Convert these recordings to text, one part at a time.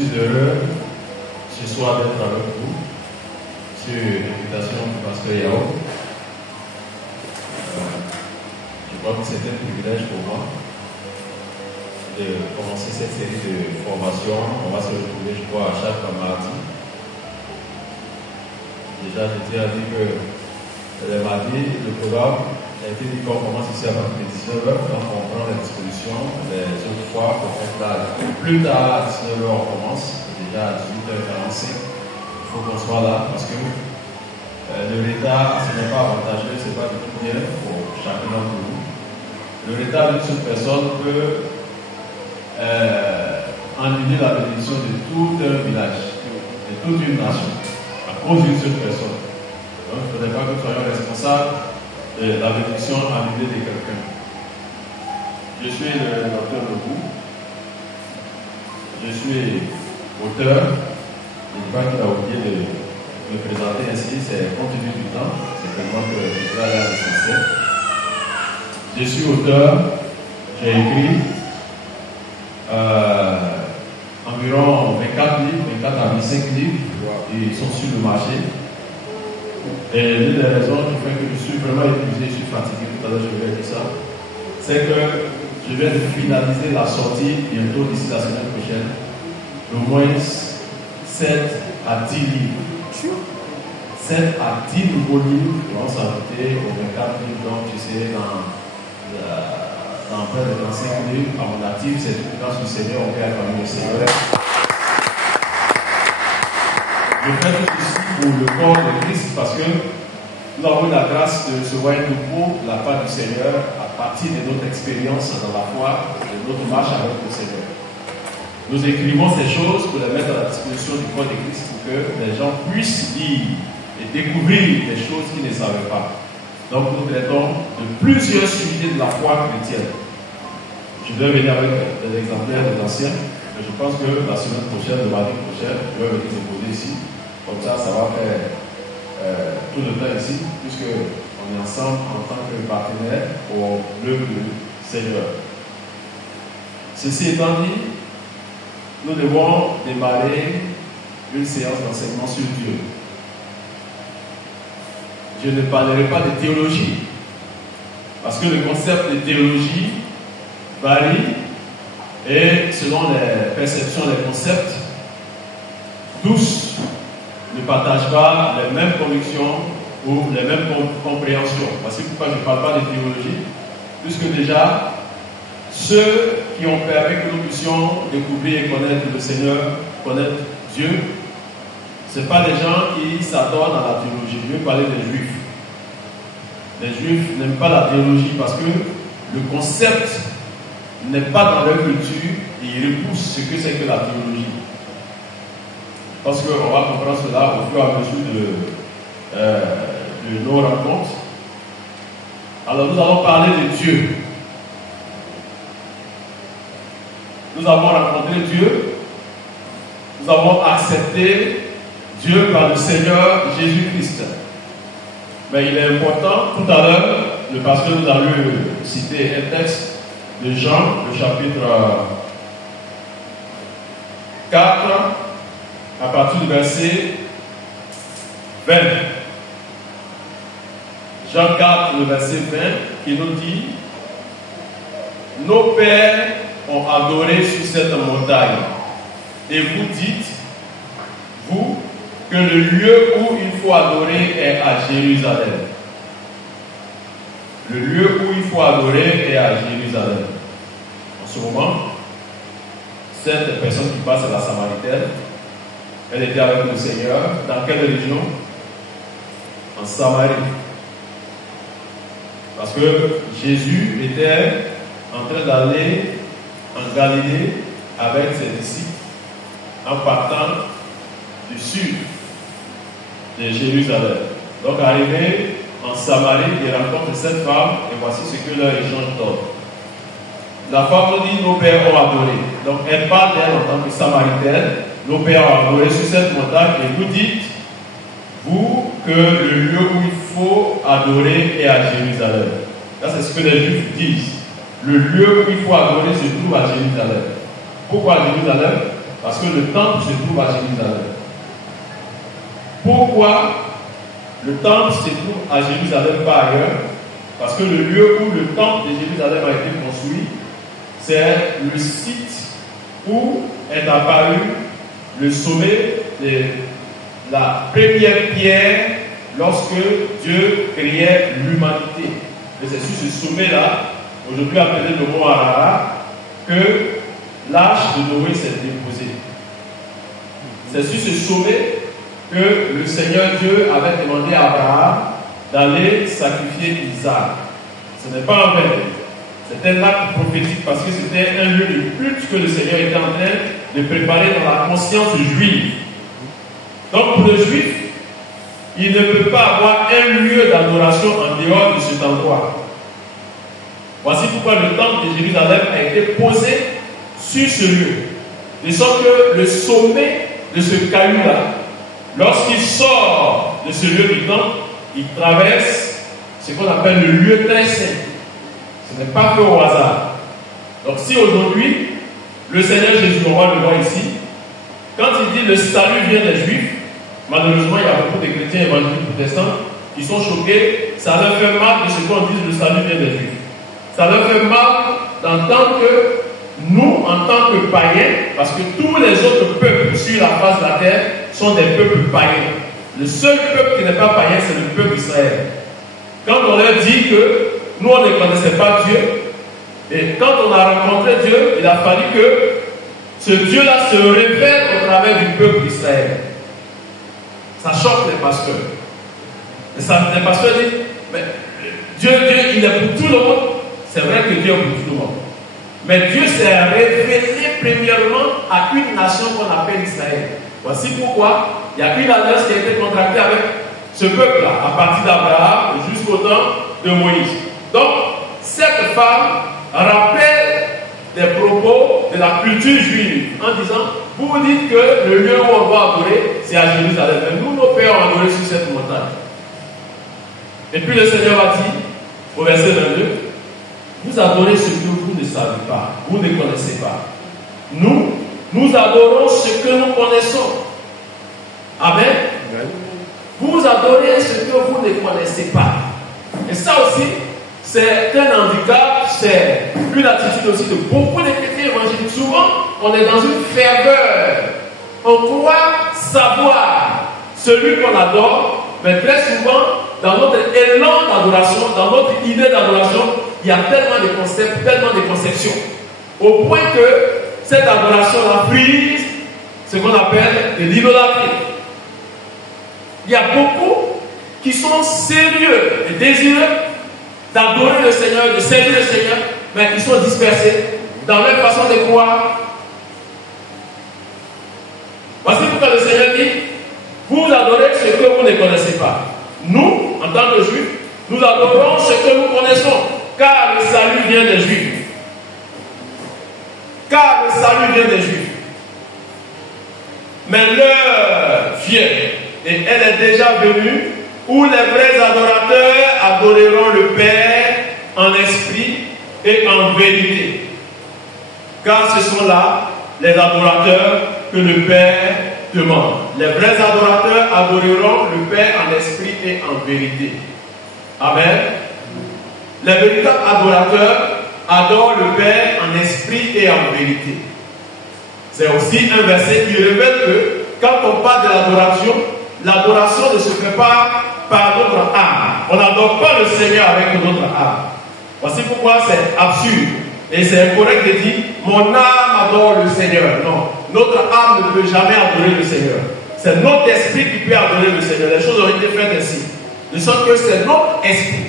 suis heureux ce soir d'être avec vous sur l'invitation du pasteur Yao. Je crois que c'est un privilège pour moi de commencer cette série de formations. On va se retrouver, je crois, à chaque mardi. Déjà, je tiens à dire que le mardi, le programme a été dit qu'on commence ici à partir de 19h, donc on prend la disposition. Les autres fois, pour être là, plus tard, à 19h, on commence. Déjà à 18h45, il faut qu'on soit là parce que le retard, ce n'est pas avantageux, ce n'est pas du tout bien pour chacun d'entre nous. Le retard d'une seule personne peut annuler la bénédiction de tout un village, de toute une nation, à cause d'une seule personne. Donc, il ne faudrait pas que nous soyons responsables de la bénédiction annulée de quelqu'un. Je suis le docteur Lebou. Je suis auteur. Je ne dis pas qu'il a oublié de me présenter ainsi, c'est compte tenu du temps, c'est tellement que je vais aller à l'essentiel. Je suis auteur, j'ai écrit environ 24 livres, 24 à 25 livres, ils sont sur le marché. Et l'une des raisons qui fait que je suis vraiment épuisé, je suis fatigué, tout à l'heure je vais dire ça, c'est que je viens de finaliser la sortie bientôt d'ici la semaine prochaine, au moins 7 à 10 livres. 7 à 10 nouveaux livres qui vont s'ajouter aux 24 livres, donc tu sais, dans près de 35 livres, à mon actif, c'est une grâce du Seigneur, on peut acclamer le Seigneur. Je fais tout ceci pour le corps de Christ parce que nous avons la grâce de recevoir un nouveau de la part du Seigneur à partir de notre expérience dans la foi, de notre marche avec le Seigneur. Nous écrivons ces choses pour les mettre à la disposition du corps de Christ pour que les gens puissent lire et découvrir des choses qu'ils ne savaient pas. Donc nous traitons de plusieurs sujets de la foi chrétienne. Je vais venir avec des exemplaires des anciens, mais je pense que la semaine prochaine, le mardi prochain, je vais venir déposer ici. Comme ça, ça va faire tout le temps ici, puisqu'on est ensemble en tant que partenaire au œuvre du Seigneur. Ceci étant dit, nous devons démarrer une séance d'enseignement sur Dieu. Je ne parlerai pas de théologie, parce que le concept de théologie varie et selon les perceptions, les concepts, tous ne partagent pas les mêmes convictions ou les mêmes compréhensions. Voici pourquoi je ne parle pas de théologie, puisque déjà, ceux qui ont permis que nous puissions découvrir et connaître le Seigneur, connaître Dieu, ce ne sont pas des gens qui s'adonnent à la théologie. Je veux parler des Juifs. Les Juifs n'aiment pas la théologie parce que le concept n'est pas dans leur culture et ils repoussent ce que c'est que la théologie. Parce qu'on va comprendre cela au fur et à mesure de nos rencontres. Alors nous allons parler de Dieu. Nous avons rencontré Dieu. Nous avons accepté Dieu par le Seigneur Jésus-Christ. Mais il est important, tout à l'heure, le pasteur nous a cité un texte de Jean, le chapitre 4, à partir du verset 20. Jean 4, le verset 20, qui nous dit: nos pères ont adoré sur cette montagne, et vous dites, vous, que le lieu où il faut adorer est à Jérusalem. Le lieu où il faut adorer est à Jérusalem. En ce moment, cette personne qui passe à la Samaritaine, elle était avec le Seigneur. Dans quelle région? En Samarie. Parce que Jésus était en train d'aller en Galilée avec ses disciples en partant du sud de Jérusalem. Donc arrivé en Samarie, il rencontre cette femme et voici ce que leur échange donne. La femme nous dit: nos pères ont adoré. Donc elle parle d'elle en tant que Samaritaine. Nos pères ont adoré sur cette montagne et vous dites, vous, que le lieu où il faut adorer est à Jérusalem. Là, c'est ce que les Juifs disent. Le lieu où il faut adorer se trouve à Jérusalem. Pourquoi à Jérusalem? Parce que le temple se trouve à Jérusalem. Pourquoi le temple se trouve à Jérusalem par ailleurs? Parce que le lieu où le temple de Jérusalem a été construit, c'est le site où est apparu le sommet de la première pierre lorsque Dieu créait l'humanité. Et c'est sur ce sommet-là, aujourd'hui appelé le mont Ararat, que l'arche de Noé s'est déposée. C'est sur ce sommet que le Seigneur Dieu avait demandé à Abraham d'aller sacrifier Isaac. Ce n'est pas un vain. C'est un acte prophétique parce que c'était un lieu de culte que le Seigneur était en train de préparer dans la conscience juive. Donc pour le juif, il ne peut pas avoir un lieu d'adoration en dehors de cet endroit. Voici pourquoi le temple de Jérusalem a été posé sur ce lieu. De sorte que le sommet de ce caillou-là, lorsqu'il sort de ce lieu du temple, il traverse ce qu'on appelle le lieu très saint. Ce n'est pas fait au hasard. Donc si aujourd'hui, le Seigneur Jésus, on va le voir ici, quand il dit le salut vient des Juifs, malheureusement il y a beaucoup de chrétiens évangéliques protestants qui sont choqués, ça leur fait mal de ce qu'on dit le salut vient des Juifs. Ça leur fait mal d'entendre que nous, en tant que païens, parce que tous les autres peuples sur la face de la terre sont des peuples païens. Le seul peuple qui n'est pas païen, c'est le peuple d'Israël. Quand on leur dit que nous, on ne connaissait pas Dieu, et quand on a rencontré Dieu, il a fallu que ce Dieu-là se révèle au travers du peuple d'Israël. Ça choque les pasteurs. Les pasteurs disent, mais Dieu, il est pour tout le monde. C'est vrai que Dieu est pour tout le monde. Mais Dieu s'est révélé premièrement à une nation qu'on appelle Israël. Voici pourquoi il y a une alliance qui a été contractée avec ce peuple-là, à partir d'Abraham jusqu'au temps de Moïse. Donc, cette femme rappelle des propos de la culture juive en disant, vous dites que le lieu où on doit adorer, c'est à Jérusalem. Mais nous, nos pères ont adoré sur cette montagne. Et puis le Seigneur a dit, au verset 22, vous adorez ce que vous ne savez pas, vous ne connaissez pas. Nous adorons ce que nous connaissons. Amen. Vous adorez ce que vous ne connaissez pas. Et ça aussi, c'est un handicap, c'est une attitude aussi de beaucoup de chrétiens évangéliques. Souvent, on est dans une ferveur. On croit savoir celui qu'on adore, mais très souvent, dans notre élan d'adoration, dans notre idée d'adoration, il y a tellement de concepts, tellement de conceptions, au point que cette adoration-là frise ce qu'on appelle de l'idolâtrie. Il y a beaucoup qui sont sérieux et désireux d'adorer le Seigneur, de servir le Seigneur, mais qui sont dispersés dans leur façon de croire. Voici pourquoi le Seigneur dit, vous adorez ce que vous ne connaissez pas. Nous, en tant que Juifs, nous adorons ce que nous connaissons, car le salut vient des Juifs. Car le salut vient des Juifs. Mais l'heure vient, et elle est déjà venue, où les vrais adorateurs adoreront le Père en esprit et en vérité. Car ce sont là les adorateurs que le Père demande. Les vrais adorateurs adoreront le Père en esprit et en vérité. Amen. Les véritables adorateurs adorent le Père en esprit et en vérité. C'est aussi un verset qui révèle que quand on parle de l'adoration, l'adoration ne se fait pas par notre âme. On n'adore pas le Seigneur avec notre âme. Voici pourquoi c'est absurde. Et c'est incorrect de dire, mon âme adore le Seigneur. Non, notre âme ne peut jamais adorer le Seigneur. C'est notre esprit qui peut adorer le Seigneur. Les choses ont été faites ainsi. De sorte que c'est notre esprit.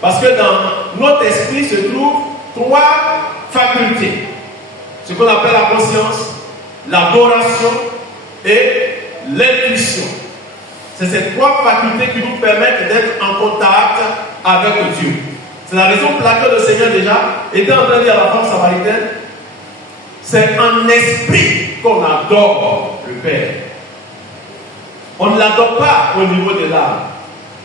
Parce que dans notre esprit se trouvent trois facultés. Ce qu'on appelle la conscience, l'adoration et l'intuition. C'est ces trois facultés qui nous permettent d'être en contact avec Dieu. C'est la raison pour laquelle le Seigneur déjà était en train de dire à la femme samaritaine, c'est en esprit qu'on adore le Père. On ne l'adore pas au niveau de l'âme.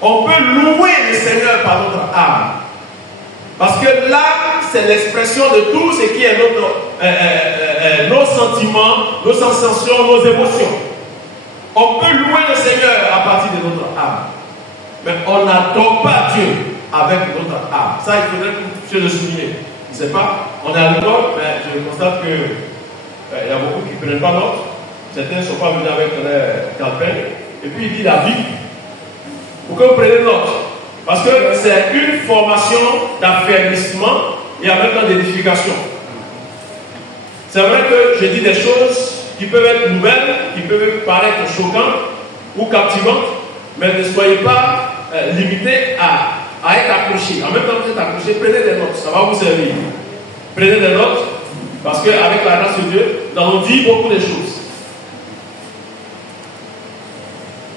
On peut louer le Seigneur par notre âme. Parce que l'âme, c'est l'expression de tout ce qui est nos sentiments, nos sensations, nos émotions. On peut louer le Seigneur à partir de notre âme. Mais on n'adore pas Dieu avec notre âme. Ça, il faudrait que je le souligne. Je ne sais pas, on est à l'école, mais je constate que il y a beaucoup qui ne prennent pas note. Certains ne sont pas venus avec leur calepin. Et puis il dit la Bible. Pour que vous preniez note. Parce que c'est une formation d'affermissement et en même temps d'édification. C'est vrai que je dis des choses qui peuvent être nouvelles, qui peuvent paraître choquantes ou captivantes, mais ne soyez pas limités à être accrochés. En même temps que vous êtes accrochés, prenez des notes, ça va vous servir. Prenez des notes, parce qu'avec la grâce de Dieu, nous allons dire beaucoup de choses.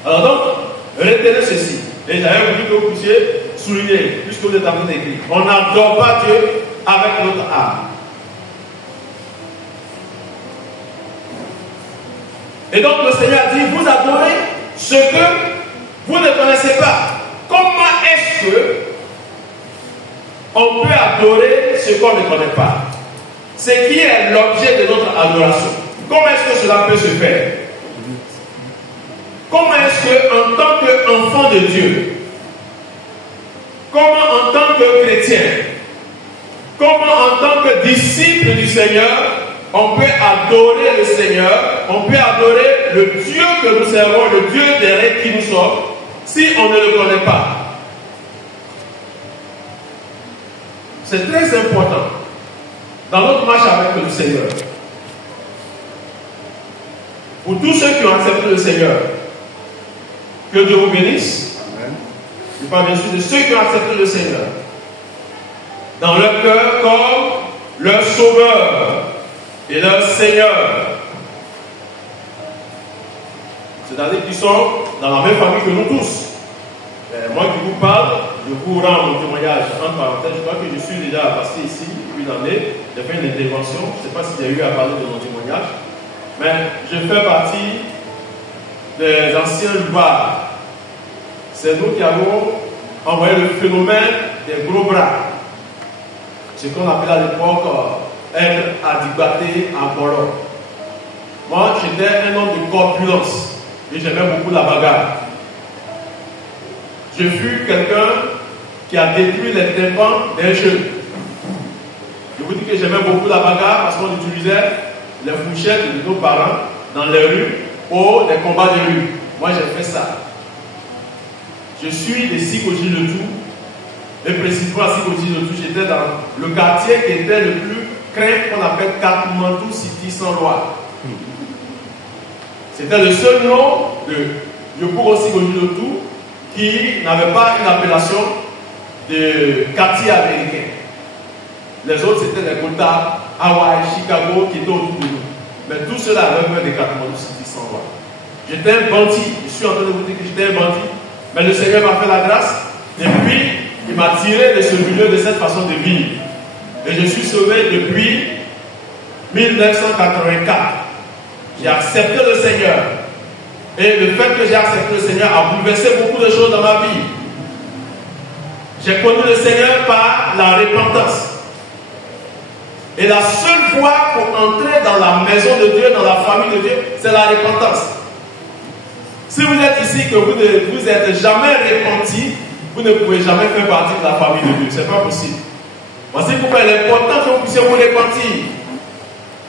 Alors donc, retenez ceci. Et j'avais voulu que vous puissiez souligner, puisque vous êtes en train d'écrire. On n'adore pas Dieu avec notre âme. Et donc le Seigneur dit, vous adorez ce que vous ne connaissez pas. Comment est-ce que on peut adorer ce qu'on ne connaît pas? C'est qui est l'objet de notre adoration? Comment est-ce que cela peut se faire? Comment est-ce que, en tant qu'enfant de Dieu, comment en tant que chrétien, comment en tant que disciple du Seigneur, on peut adorer le Seigneur, on peut adorer le Dieu que nous servons, le Dieu des rêves qui nous sommes, si on ne le connaît pas? C'est très important dans notre marche avec le Seigneur. Pour tous ceux qui ont accepté le Seigneur, que Dieu vous bénisse. Amen. Je parle bien sûr de ceux qui ont accepté le Seigneur dans leur cœur comme leur Sauveur et leur Seigneur. C'est-à-dire qu'ils sont dans la même famille que nous tous. Et moi qui vous parle, je vous rends mon témoignage entre parenthèses. Je crois que je suis déjà passé ici une année. J'ai fait une intervention. Je ne sais pas si j'ai eu à parler de mon témoignage. Mais je fais partie des anciens louards. C'est nous qui avons envoyé le phénomène des gros bras. Ce qu'on appelait à l'époque être adibaté en colon. Moi, j'étais un homme de corpulence et j'aimais beaucoup la bagarre. Je fus quelqu'un qui a détruit les tympans des jeunes. Je vous dis que j'aimais beaucoup la bagarre parce qu'on utilisait les fourchettes de nos parents dans les rues pour des combats de rue. Moi, j'ai fait ça. Je suis de Sikoji-le-Tout, et précisément à Sikoji-le-Tout, j'étais dans le quartier qui était le plus craint, qu'on appelle Katmandu City sans loi. C'était le seul nom de Yopuro Sikoji-le-Tout qui n'avait pas une appellation de quartier américain. Les autres, c'était les Kota, Hawaii, Chicago, qui étaient autour de nous. Mais tout cela avait peur des Katmandu City sans loi. J'étais un bandit. Je suis en train de vous dire que j'étais un bandit. Mais le Seigneur m'a fait la grâce. Et puis, il m'a tiré de ce milieu, de cette façon de vivre. Et je suis sauvé depuis 1984. J'ai accepté le Seigneur. Et le fait que j'ai accepté le Seigneur a bouleversé beaucoup de choses dans ma vie. J'ai connu le Seigneur par la repentance. Et la seule voie pour entrer dans la maison de Dieu, dans la famille de Dieu, c'est la repentance. Si vous êtes ici, que vous n'êtes jamais repenti, vous ne pouvez jamais faire partie de la famille de Dieu. Ce n'est pas possible. Voici pourquoi il est important que vous puissiez vous repentir.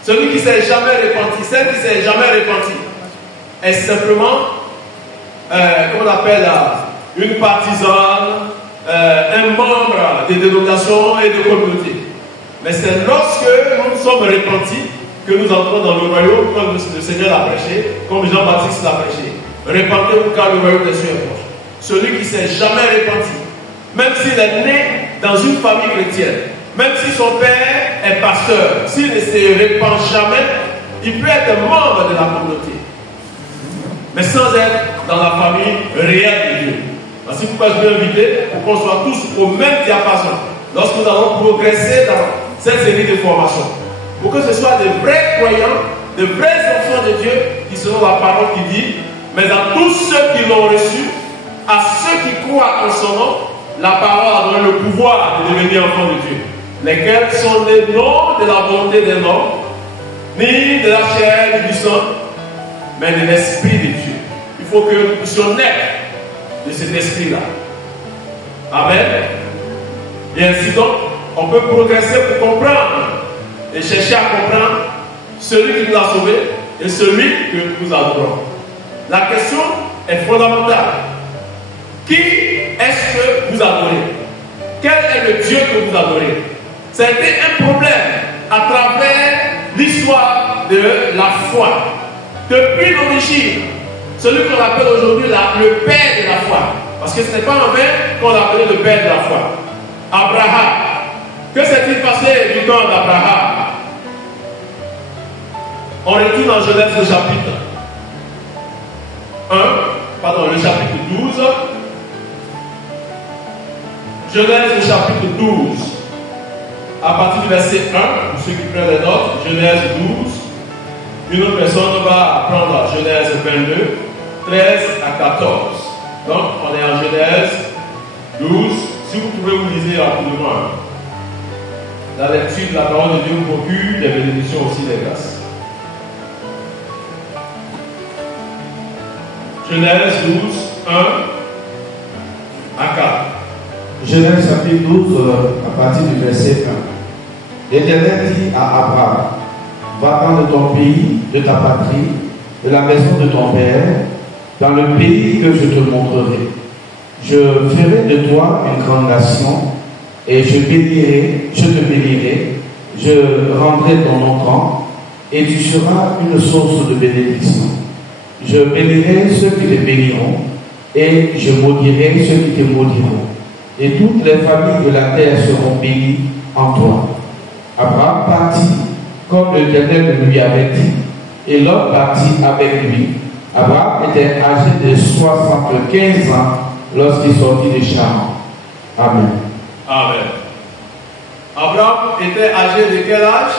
Celui qui ne s'est jamais repenti, celle qui ne s'est jamais repenti, est simplement, comment on appelle, une partisane, un membre des dénominations et de communautés. Mais c'est lorsque nous sommes repentis que nous entrons dans le royaume, comme le Seigneur l'a prêché, comme Jean-Baptiste l'a prêché. Repentez-vous car le royaume des cieux est proche. Celui qui ne s'est jamais repenti, même s'il est né dans une famille chrétienne, même si son père est pasteur, s'il ne se repent jamais, il peut être membre de la communauté, mais sans être dans la famille réelle de Dieu. Voici pourquoi je veux inviter pour qu'on soit tous au même diapason lorsque nous allons progresser dans cette série de formations. Pour que ce soit de vrais croyants, de vrais enfants de Dieu qui seront la parole qui dit, mais à tous ceux qui l'ont reçu, à ceux qui croient en son nom, la parole a donné le pouvoir de devenir enfants de Dieu. Lesquels sont les noms de la volonté des hommes, ni de la chair, ni du sang, mais de l'Esprit de Dieu. Il faut que nous puissions naître de cet esprit-là. Amen. Et ainsi donc, on peut progresser pour comprendre et chercher à comprendre celui qui nous a sauvés et celui que nous adorons. La question est fondamentale. Qui est-ce que vous adorez? Quel est le Dieu que vous adorez? Ça a été un problème à travers l'histoire de la foi. Depuis l'origine, celui qu'on appelle aujourd'hui le père de la foi. Parce que ce n'est pas en vain qu'on l'appelait le père de la foi. Abraham. Que s'est-il passé du temps d'Abraham? On retourne dans Genèse le chapitre 12. Genèse le chapitre 12. À partir du verset 1, pour ceux qui prennent les notes, Genèse 12. Une autre personne va prendre Genèse 22, 13 à 14. Donc, on est en Genèse 12. Si vous pouvez vous lisez rapidement. La lecture de la parole de Dieu vous procure des bénédictions aussi des grâces. Genèse 12, 1 à 4. Genèse chapitre 12, à partir du verset 1. L'Éternel dit à Abraham, va-t'en de ton pays, de ta patrie, de la maison de ton père, dans le pays que je te montrerai. Je ferai de toi une grande nation, et je te bénirai, je rendrai ton nom grand, et tu seras une source de bénédiction. Je bénirai ceux qui te béniront, et je maudirai ceux qui te maudiront. Et toutes les familles de la terre seront bénies en toi. Abraham partit, comme l'Éternel lui avait dit, et Lot partit avec lui. Abraham était âgé de 75 ans lorsqu'il sortit de Charan. Amen. Amen. Abraham était âgé de quel âge?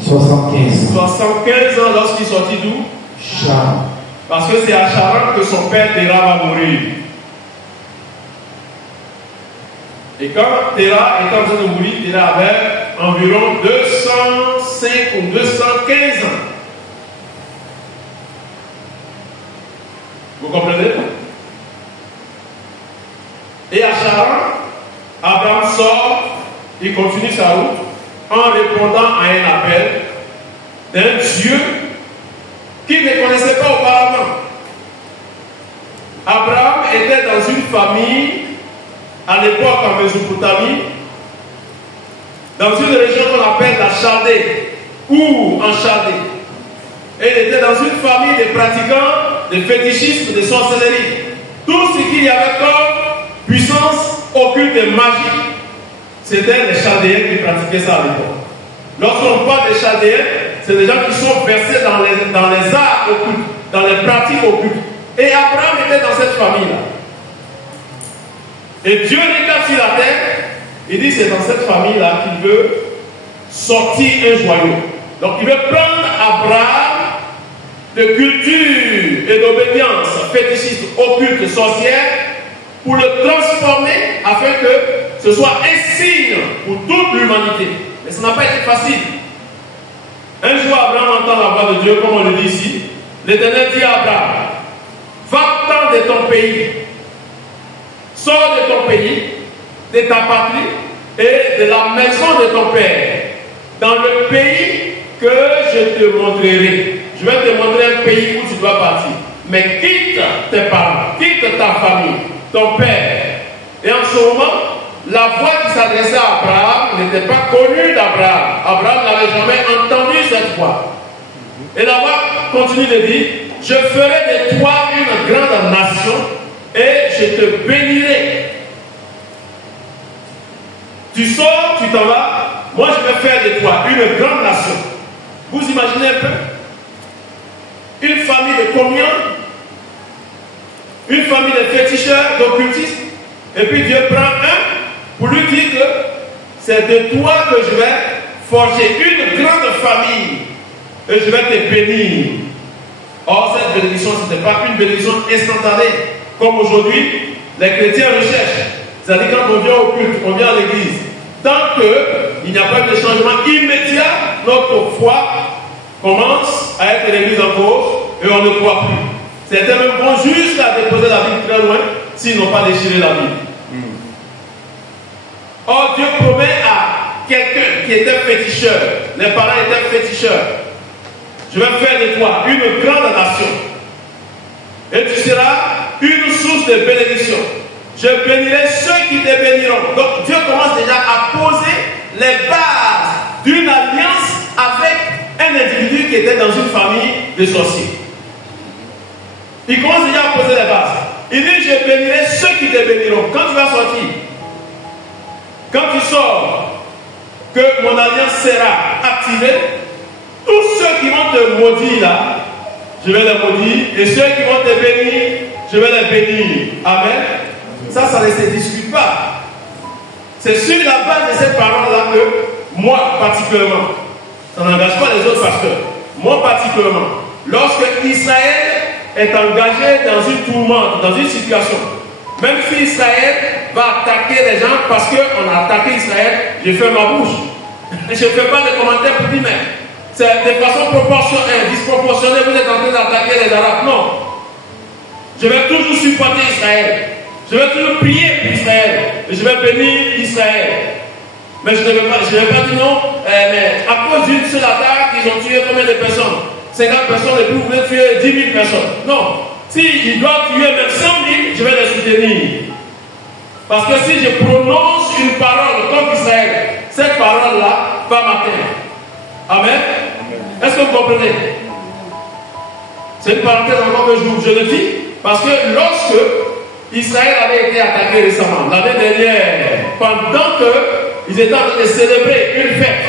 75 ans. 75 ans lorsqu'il sortit d'où? Charan. Parce que c'est à Charan que son père Terah va mourir. Et quand Terah est en train de mourir, Terah avait environ 205 ou 215 ans. Vous comprenez? Et à Charan, Abraham sort, il continue sa route en répondant à un appel d'un Dieu qu'il ne connaissait pas auparavant. Abraham était dans une famille à l'époque en Mésopotamie, dans une région qu'on appelle la Chaldée, ou en Chaldée. Et il était dans une famille de pratiquants de fétichisme, de sorcellerie. Tout ce qu'il y avait comme puissance occulte et magique, c'était les Chaldéens qui pratiquaient ça à l'époque. Lorsqu'on parle des Chaldéens, c'est des gens qui sont versés dans les arts occultes, dans les pratiques occultes. Et Abraham était dans cette famille-là. Et Dieu regarde sur la terre, il dit c'est dans cette famille-là qu'il veut sortir un joyau. Donc il veut prendre Abraham de culture et d'obédience fétichiste, occulte, sorcière, pour le transformer afin que ce soit un signe pour toute l'humanité. Mais ça n'a pas été facile. Un jour, Abraham entend la voix de Dieu, comme on le dit ici. L'Éternel dit à Abraham, va-t'en de ton pays, sors de ton pays, de ta patrie et de la maison de ton père, dans le pays que je te montrerai. Je vais te montrer un pays où tu dois partir. Mais quitte tes parents, quitte ta famille, ton père. Et en ce moment, la voix qui s'adressait à Abraham n'était pas connue d'Abraham. Abraham n'avait jamais entendu cette voix. Et la voix continue de dire, je ferai de toi une grande nation et je te bénirai. Tu sors, tu t'en vas, moi je vais faire de toi une grande nation. Vous imaginez un peu? Une famille de combien? Une famille de féticheurs, d'occultistes. Et puis Dieu prend un pour lui dire que c'est de toi que je vais forger une grande famille et je vais te bénir. Or, cette bénédiction, ce n'était pas une bénédiction instantanée, comme aujourd'hui, les chrétiens recherchent. C'est-à-dire quand on vient au culte, on vient à l'église, tant qu'il n'y a pas de changement immédiat, notre foi commence à être remise en cause et on ne croit plus. Certains même vont jusqu'à déposer la Bible très loin s'ils n'ont pas déchiré la Bible. Or, Dieu promet à quelqu'un qui était féticheur, les parents étaient féticheurs, je vais faire de toi une grande nation et tu seras une source de bénédiction. Je bénirai ceux qui te béniront. Donc Dieu commence déjà à poser les bases d'une alliance avec un individu qui était dans une famille de sorciers. Il commence déjà à poser les bases. Il dit, je bénirai ceux qui te béniront. Quand tu vas sortir, quand tu sors, que mon alliance sera activée, tous ceux qui vont te maudire là, je vais les maudire. Et ceux qui vont te bénir, je vais les bénir. Amen. Ça ne se discute pas. C'est sur la base de cette parole-là que moi, particulièrement, ça n'engage pas les autres pasteurs. Moi, particulièrement, lorsque Israël est engagé dans une tourmente, dans une situation, même si Israël va attaquer les gens parce qu'on a attaqué Israël, je fais ma bouche. Je ne fais pas de commentaires pour dire, mais c'est de façon proportionnelle, disproportionnée, vous êtes en train d'attaquer les Arabes. Non. Je vais toujours supporter Israël. Je vais toujours prier pour Israël. Et je vais bénir Israël. Mais je ne vais pas dire non, mais à cause d'une seule attaque, ils ont tué combien de personnes? 50 personnes, et puis vous voulez tuer 10 000 personnes. Non. S'ils doivent tuer même 100 000, je vais les soutenir. Parce que si je prononce une parole contre Israël, cette parole-là va m'atteindre. Amen. Est-ce que vous comprenez? C'est une parenthèse encore que je le dis. Parce que lorsque Israël avait été attaqué récemment, l'année dernière, pendant qu'ils étaient en train de célébrer une fête,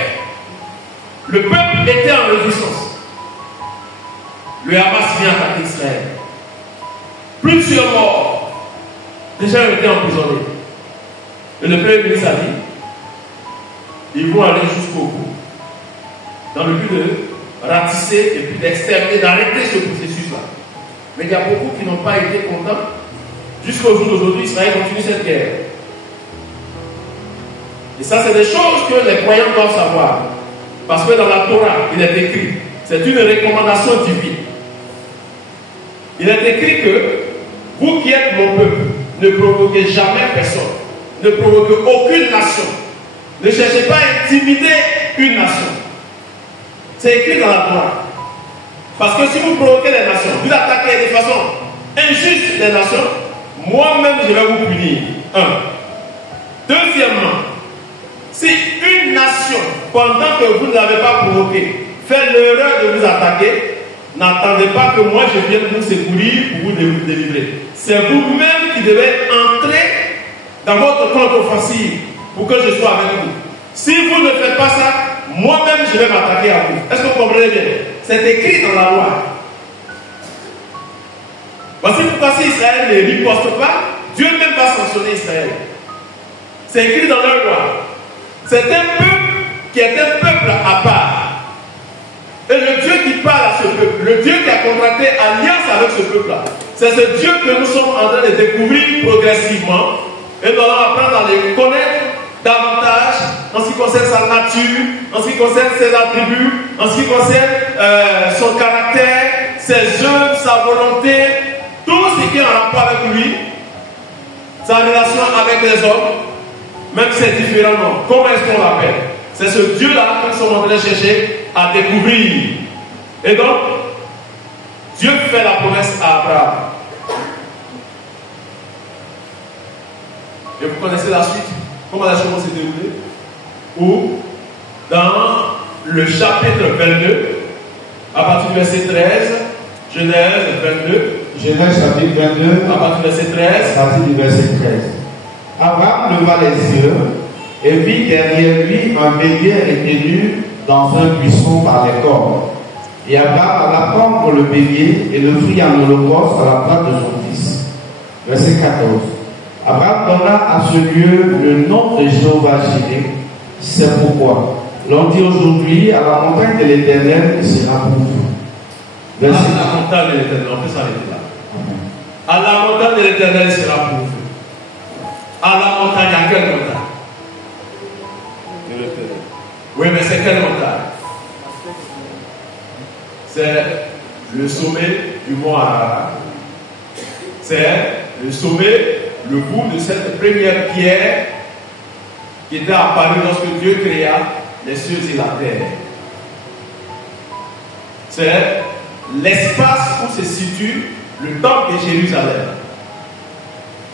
le peuple était en résistance. Le Hamas vient attaquer Israël. Plusieurs morts. Des gens étaient emprisonnés. Et le Premier ministre a dit, ils vont aller jusqu'au bout, dans le but de ratisser et puis d'exterminer, d'arrêter ce processus-là. Mais il y a beaucoup qui n'ont pas été contents. Jusqu'au jour d'aujourd'hui, Israël continue cette guerre. Et ça, c'est des choses que les croyants doivent savoir. Parce que dans la Torah, il est écrit, c'est une recommandation divine. Il est écrit que vous qui êtes mon peuple, ne provoquez jamais personne, ne provoquez aucune nation, ne cherchez pas à intimider une nation. C'est écrit dans la Torah. Parce que si vous provoquez les nations, vous attaquez de façon injuste les nations, moi-même je vais vous punir. Deuxièmement, si une nation, pendant que vous ne l'avez pas provoqué, fait l'erreur de vous attaquer, n'attendez pas que moi je vienne vous secourir pour vous délivrer. C'est vous-même qui devez entrer dans votre contre-offensive pour que je sois avec vous. Si vous ne faites pas ça, moi-même je vais m'attaquer à vous. Est-ce que vous comprenez bien? C'est écrit dans la loi. Voici pourquoi si Israël ne riposte pas, Dieu même va sanctionner Israël. C'est écrit dans leur loi. C'est un peuple qui est un peuple à part. Et le Dieu qui parle à ce peuple, le Dieu qui a contracté alliance avec ce peuple-là, c'est ce Dieu que nous sommes en train de découvrir progressivement. Et nous allons apprendre à les connaître davantage en ce qui concerne sa nature, en ce qui concerne ses attributs, en ce qui concerne son caractère, ses œuvres, sa volonté, tout ce qui est en rapport avec lui, sa relation avec les hommes, même ses différents noms. Comment est-ce qu'on l'appelle? C'est ce Dieu-là que nous sommes en train de chercher à découvrir. Et donc, Dieu fait la promesse à Abraham. Et vous connaissez la suite? Comment la chose s'est déroulée? Ou dans le chapitre 22, à partir du verset 13, Genèse 22. Genèse chapitre 22, à partir du verset 13. À partir du verset 13. Abraham leva les yeux et vit derrière lui un bélier retenu dans un buisson par les cornes. Et Abraham alla prendre le bélier et le fit en holocauste à la place de son fils. Verset 14. Abraham donna à ce lieu le nom de Jéhovah Jireh. C'est pourquoi l'on dit aujourd'hui à la montagne de l'Éternel sera pour vous. Verset... À la montagne de l'Éternel, on peut s'arrêter là. À la montagne de l'Éternel sera pour vous. À la montagne, à quelle montagne? Oui, mais c'est quelle montagne? c'est le sommet du mont Ararat. C'est le sommet, le bout de cette première pierre qui était apparue lorsque Dieu créa les cieux et la terre. C'est l'espace où se situe le temple de Jérusalem.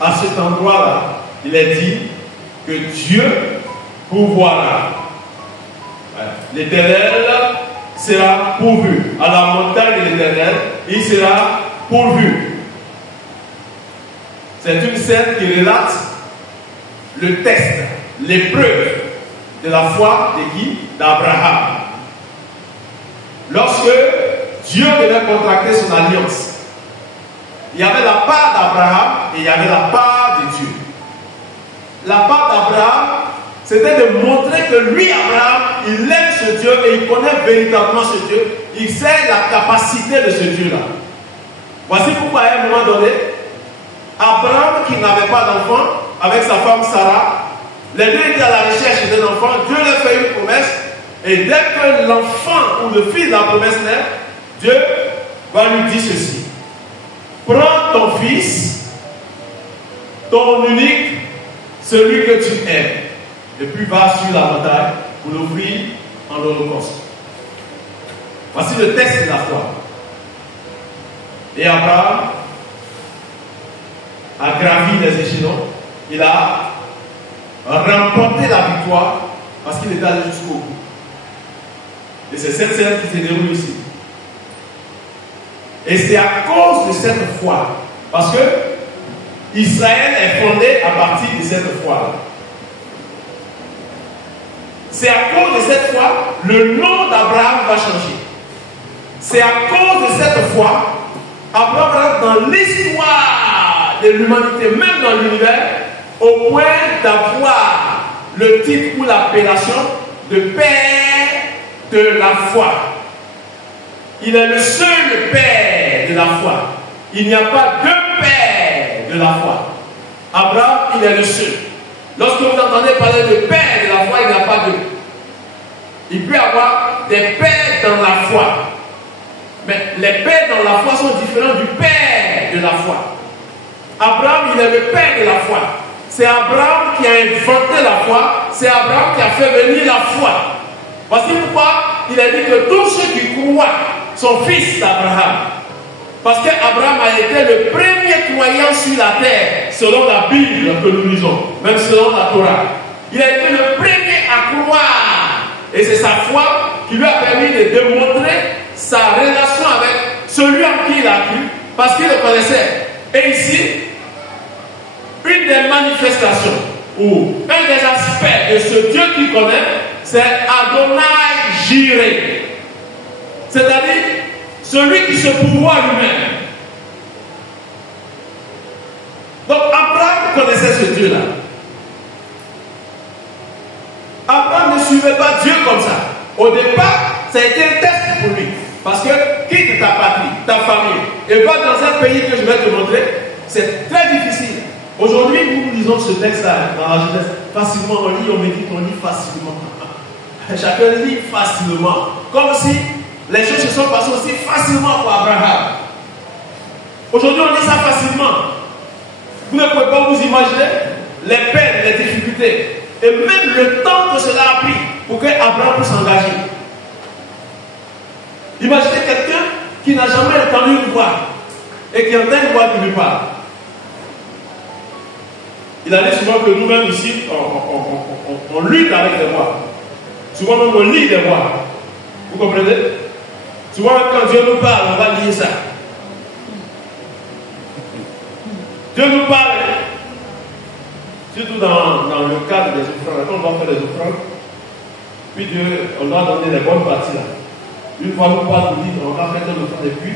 À cet endroit-là, il est dit que Dieu pourvoira. L'Éternel sera pourvu. À la montagne de l'Éternel, il sera pourvu. C'est une scène qui relate le test, l'épreuve de la foi de qui? D'Abraham. Lorsque Dieu devait contracter son alliance, il y avait la part d'Abraham et il y avait la part de Dieu. La part d'Abraham, c'était de montrer que lui, Abraham, il aime ce Dieu et il connaît véritablement ce Dieu. Il sait la capacité de ce Dieu-là. Voici pourquoi à un moment donné, Abraham, qui n'avait pas d'enfant, avec sa femme Sarah, les deux étaient à la recherche d'un enfant. Dieu leur fait une promesse. Et dès que l'enfant ou le fils de la promesse naît, Dieu va lui dire ceci. Prends ton fils, ton unique, celui que tu aimes, et puis va sur la montagne pour l'offrir en holocauste. Voici le texte de la foi. Et Abraham a gravi les échelons. Il a remporté la victoire parce qu'il est allé jusqu'au bout. Et c'est cette scène qui se déroule ici. Et c'est à cause de cette foi, parce que Israël est fondé à partir de cette foi. C'est à cause de cette foi, le nom d'Abraham va changer. C'est à cause de cette foi, Abraham, dans l'histoire de l'humanité, même dans l'univers, au point d'avoir le titre ou l'appellation de père de la foi. Il est le seul père de la foi. Il n'y a pas deux pères de la foi. Abraham, il est le seul. Lorsque vous entendez parler de père de la foi, il n'y a pas deux. Il peut y avoir des pères dans la foi. Mais les pères dans la foi sont différents du père de la foi. Abraham, il est le père de la foi. C'est Abraham qui a inventé la foi. C'est Abraham qui a fait venir la foi. Voici pourquoi il a dit que tous ceux qui croient sont fils d'Abraham. Parce qu'Abraham a été le premier croyant sur la terre, selon la Bible que nous lisons, même selon la Torah. Il a été le premier à croire. Et c'est sa foi qui lui a permis de démontrer sa relation avec celui en qui il a cru, parce qu'il le connaissait. Et ici, une des manifestations, ou un des aspects de ce Dieu qu'il connaît, c'est Adonai Jireh. C'est-à-dire, celui qui se pourvoit lui-même. Donc Abraham connaissait ce Dieu-là. Abraham ne suivait pas Dieu comme ça. Au départ, ça a été un test pour lui. Parce que quitte ta patrie, ta famille, et va dans un pays que je vais te montrer, c'est très difficile. Aujourd'hui, nous lisons ce texte-là dans la jeunesse. Facilement, on lit, on médite, on lit facilement. Chacun lit facilement. Comme si les choses se sont passées aussi facilement pour Abraham. Aujourd'hui, on lit ça facilement. Vous ne pouvez pas vous imaginer les peines, les difficultés, et même le temps que cela a pris pour qu'Abraham puisse s'engager. Imaginez quelqu'un qui n'a jamais entendu une voix et qui entend une voix qui lui parle. Il a dit souvent que nous-mêmes ici, on lutte avec les voix. Souvent, même on lit les voix. Vous comprenez? Souvent, quand Dieu nous parle, on va lire ça. Dieu nous parle, surtout dans le cadre des offrandes. Quand on va faire des offrandes, puis Dieu, on doit donner les bonnes parties là. Une fois nous parle, nous dit, on va faire ton offrande, et puis,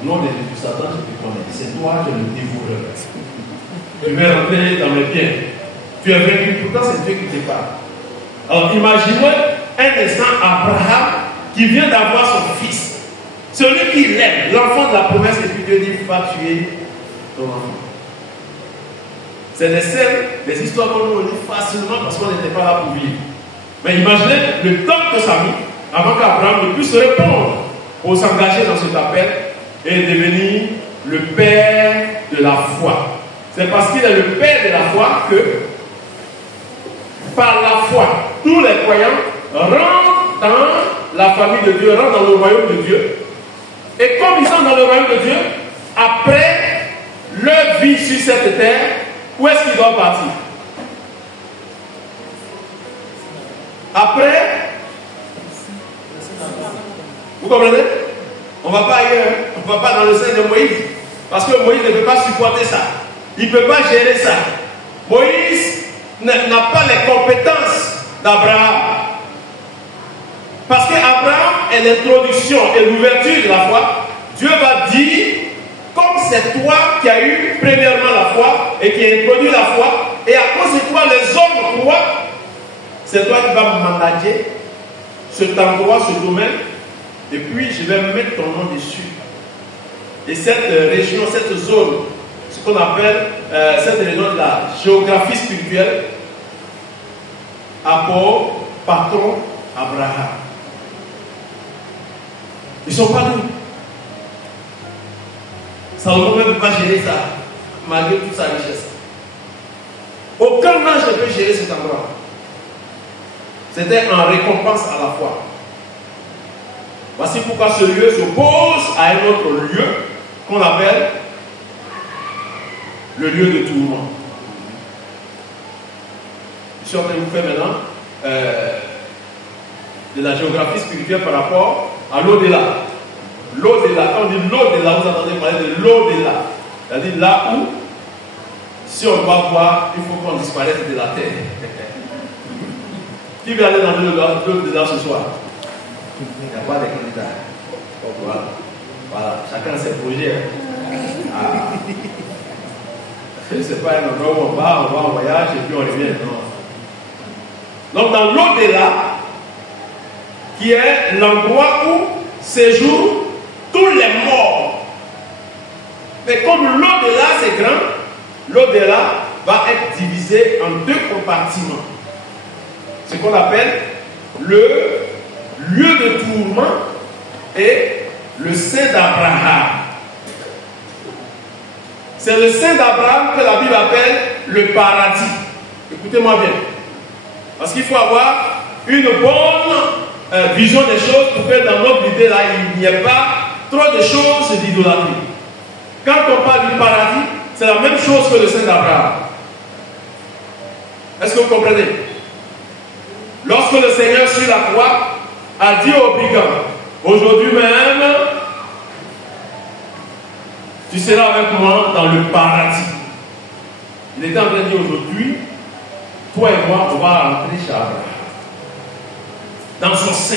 au nom de Jésus, Satan, je te connais. C'est toi qui es le dévoreur. Tu veux rentrer dans mes biens. Tu es vaincu, pourtant c'est Dieu qui te parle. Alors imaginez un instant Abraham qui vient d'avoir son fils. Celui qui l'aime, l'enfant de la promesse, et puis Dieu dit, va tuer ton enfant. C'est des scènes, des histoires qu'on nous lit facilement parce qu'on n'était pas là pour vivre. Mais imaginez le temps que ça a mis avant qu'Abraham ne puisse répondre pour s'engager dans cet appel et devenir le père de la foi. C'est parce qu'il est le père de la foi que, par la foi, tous les croyants rentrent dans la famille de Dieu, rentrent dans le royaume de Dieu. Et comme ils sont dans le royaume de Dieu, après leur vie sur cette terre, où est-ce qu'ils doivent partir? Après, vous comprenez? On ne va pas ailleurs, on ne va pas dans le sein de Moïse. Parce que Moïse ne peut pas supporter ça. Il ne peut pas gérer ça. Moïse n'a pas les compétences d'Abraham. Parce qu'Abraham est l'introduction et l'ouverture de la foi. Dieu va dire, comme c'est toi qui as eu premièrement la foi et qui as introduit la foi, et à cause de toi les hommes croient, c'est toi qui vas manager cet endroit, ce domaine, et puis je vais mettre ton nom dessus. Et cette région, cette zone, ce qu'on appelle cette région de la géographie spirituelle, a pour patron Abraham. Ils ne sont pas nous. Salomon ne peut pas gérer ça, malgré toute sa richesse. Aucun ange ne peut gérer cet endroit. C'était en récompense à la foi. Voici pourquoi ce lieu s'oppose à un autre lieu qu'on appelle le lieu de tourment. Je suis en train de vous faire maintenant de la géographie spirituelle par rapport à l'au-delà. L'au-delà, quand on dit l'au-delà, vous entendez parler de l'au-delà. C'est-à-dire là où, si on doit voir, il faut qu'on disparaisse de la terre. Qui veut aller dans l'au-delà ce soir? Il n'y a pas de candidat. Voilà, chacun ses projets. Ah. Ce n'est pas un endroit où on va en voyage et puis on revient. Non. Donc dans l'au-delà, qui est l'endroit où séjournent tous les morts. Mais comme l'au-delà c'est grand, l'au-delà va être divisé en deux compartiments. Ce qu'on appelle le lieu de tourment et le sein d'Abraham. C'est le sein d'Abraham que la Bible appelle le paradis. Écoutez-moi bien. Parce qu'il faut avoir une bonne vision des choses pour que dans notre idée là, il n'y ait pas trop de choses d'idolâtrie. Quand on parle du paradis, c'est la même chose que le sein d'Abraham. Est-ce que vous comprenez? Lorsque le Seigneur sur la croix a dit aux brigands, aujourd'hui même, tu seras avec moi dans le paradis. Il était en train de dire aujourd'hui, toi et moi, on va rentrer chez Abraham. Dans son sein.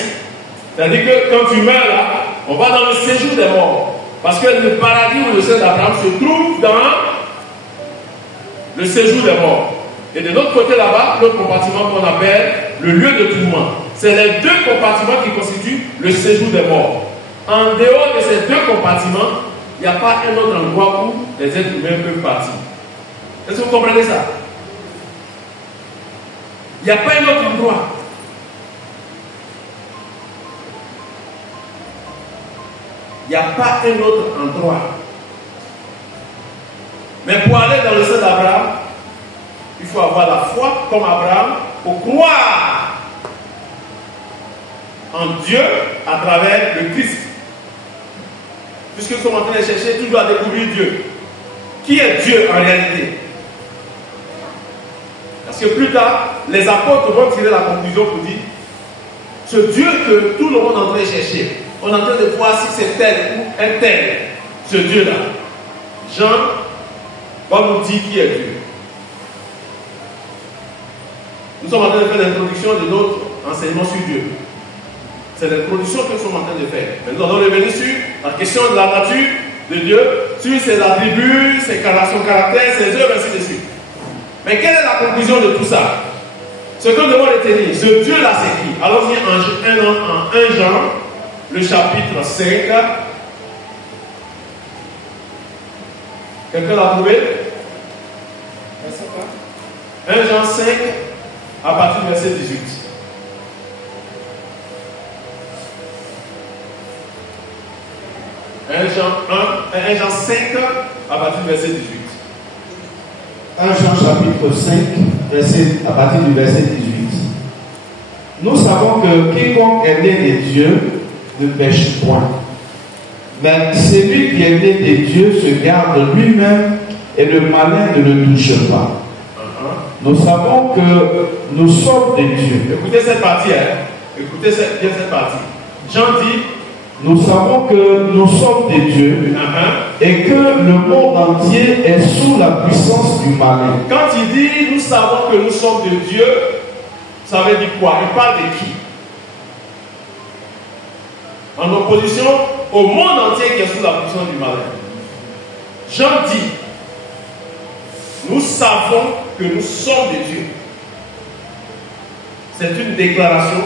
C'est-à-dire que quand tu meurs là, on va dans le séjour des morts. Parce que le paradis ou le sein d'Abraham se trouve dans le séjour des morts. Et de l'autre côté là-bas, l'autre compartiment qu'on appelle le lieu de tourment. C'est les deux compartiments qui constituent le séjour des morts. En dehors de ces deux compartiments, il n'y a pas un autre endroit où les êtres humains peuvent partir. Est-ce que vous comprenez ça? Il n'y a pas un autre endroit. Il n'y a pas un autre endroit. Mais pour aller dans le sein d'Abraham, il faut avoir la foi comme Abraham pour croire en Dieu à travers le Christ. Puisque nous sommes en train de chercher toujours à découvrir Dieu. Qui est Dieu en réalité? Parce que plus tard, les apôtres vont tirer la conclusion pour dire ce Dieu que tout le monde est en train de chercher, on est en train de voir si c'est tel ou un tel, ce Dieu-là. Jean va nous dire qui est Dieu. Nous sommes en train de faire l'introduction de notre enseignement sur Dieu. C'est l'introduction que nous sommes en train de faire. Mais nous allons revenir sur la question de la nature de Dieu, sur ses attributs, son caractère, ses œuvres, ainsi de suite. Mais quelle est la conclusion de tout ça? Ce que nous devons retenir, ce Dieu-là, c'est qui? Allons-y en 1 Jean, le chapitre 5. Quelqu'un l'a trouvé? 1 Jean 5, à partir du verset 18. 1 Jean 5, à partir du verset 18. 1 Jean chapitre 5, à partir du verset 18. Nous savons que quiconque est né de Dieu ne pêche point. Mais celui qui est né de Dieu se garde lui-même et le malin ne le touche pas. Nous savons que nous sommes de Dieu. Écoutez cette partie, hein. Écoutez bien cette partie. Jean dit, nous savons que nous sommes de Dieu et que le monde entier est sous la puissance du malin. Quand il dit nous savons que nous sommes de Dieu, ça veut dire quoi? Il parle de qui? En opposition au monde entier qui est sous la puissance du malin. Jean dit, nous savons que nous sommes de Dieu. C'est une déclaration,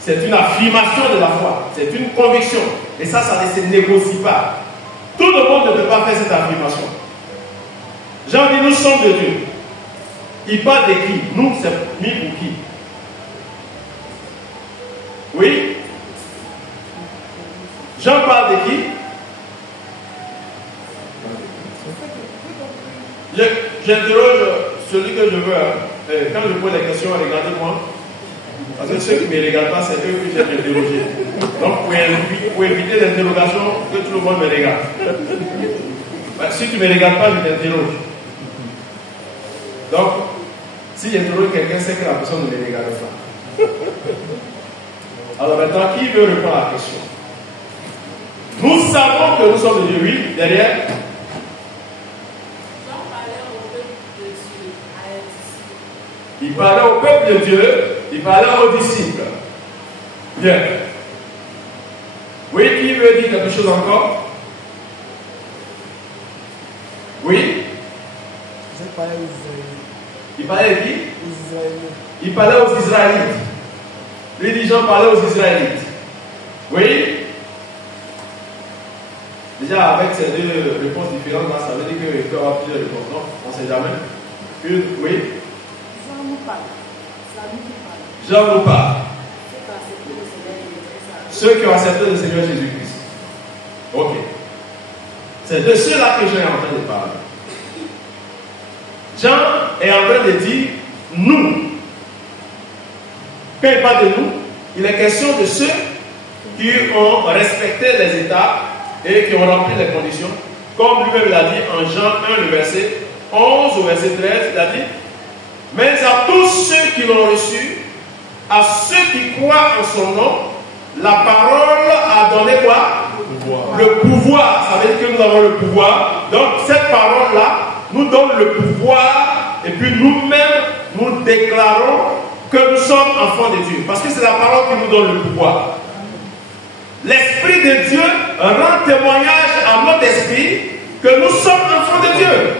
c'est une affirmation de la foi, c'est une conviction. Et ça ne se négocie pas. Tout le monde ne peut pas faire cette affirmation. Jean dit, nous sommes de Dieu. Il parle de qui? Nous, c'est mis ou qui? Oui? Jean parle de qui? J'interroge celui que je veux. Quand je pose les questions, regardez-moi. Parce que ceux qui ne me regardent pas, c'est eux que j'ai interrogé. Donc, pour éviter l'interrogation, que tout le monde me regarde. Si tu ne me regardes pas, je t'interroge. Donc, si j'interroge quelqu'un, c'est que la personne ne me regarde pas. Alors maintenant, qui veut répondre à la question? Nous savons que nous sommes de Dieu, oui, derrière. Il parlait au peuple de Dieu, il parlait aux disciples. Bien. Oui, qui veut dire quelque chose encore? Oui? Il parlait de qui? Il parlait aux Israélites. Les dirigeants parlaient aux Israélites. Oui? Déjà, avec ces deux réponses différentes, ça veut dire qu'il peut y avoir plusieurs réponses, non? On ne sait jamais. Oui? Jean nous parle. Ceux qui ont accepté le Seigneur Jésus-Christ. Ok. C'est de ceux-là que Jean est en train de parler. Jean est en train de dire nous. Quand il parle de nous, il est question de ceux qui ont respecté les étapes et qui ont rempli les conditions. Comme lui-même l'a dit en Jean 1, le verset 11 au verset 13, il a dit: mais à tous ceux qui l'ont reçu, à ceux qui croient en son nom, la parole a donné quoi? Le pouvoir. Ça veut dire que nous avons le pouvoir. Donc cette parole-là nous donne le pouvoir et puis nous-mêmes nous déclarons que nous sommes enfants de Dieu. Parce que c'est la parole qui nous donne le pouvoir. L'Esprit de Dieu rend témoignage à notre esprit que nous sommes enfants de Dieu.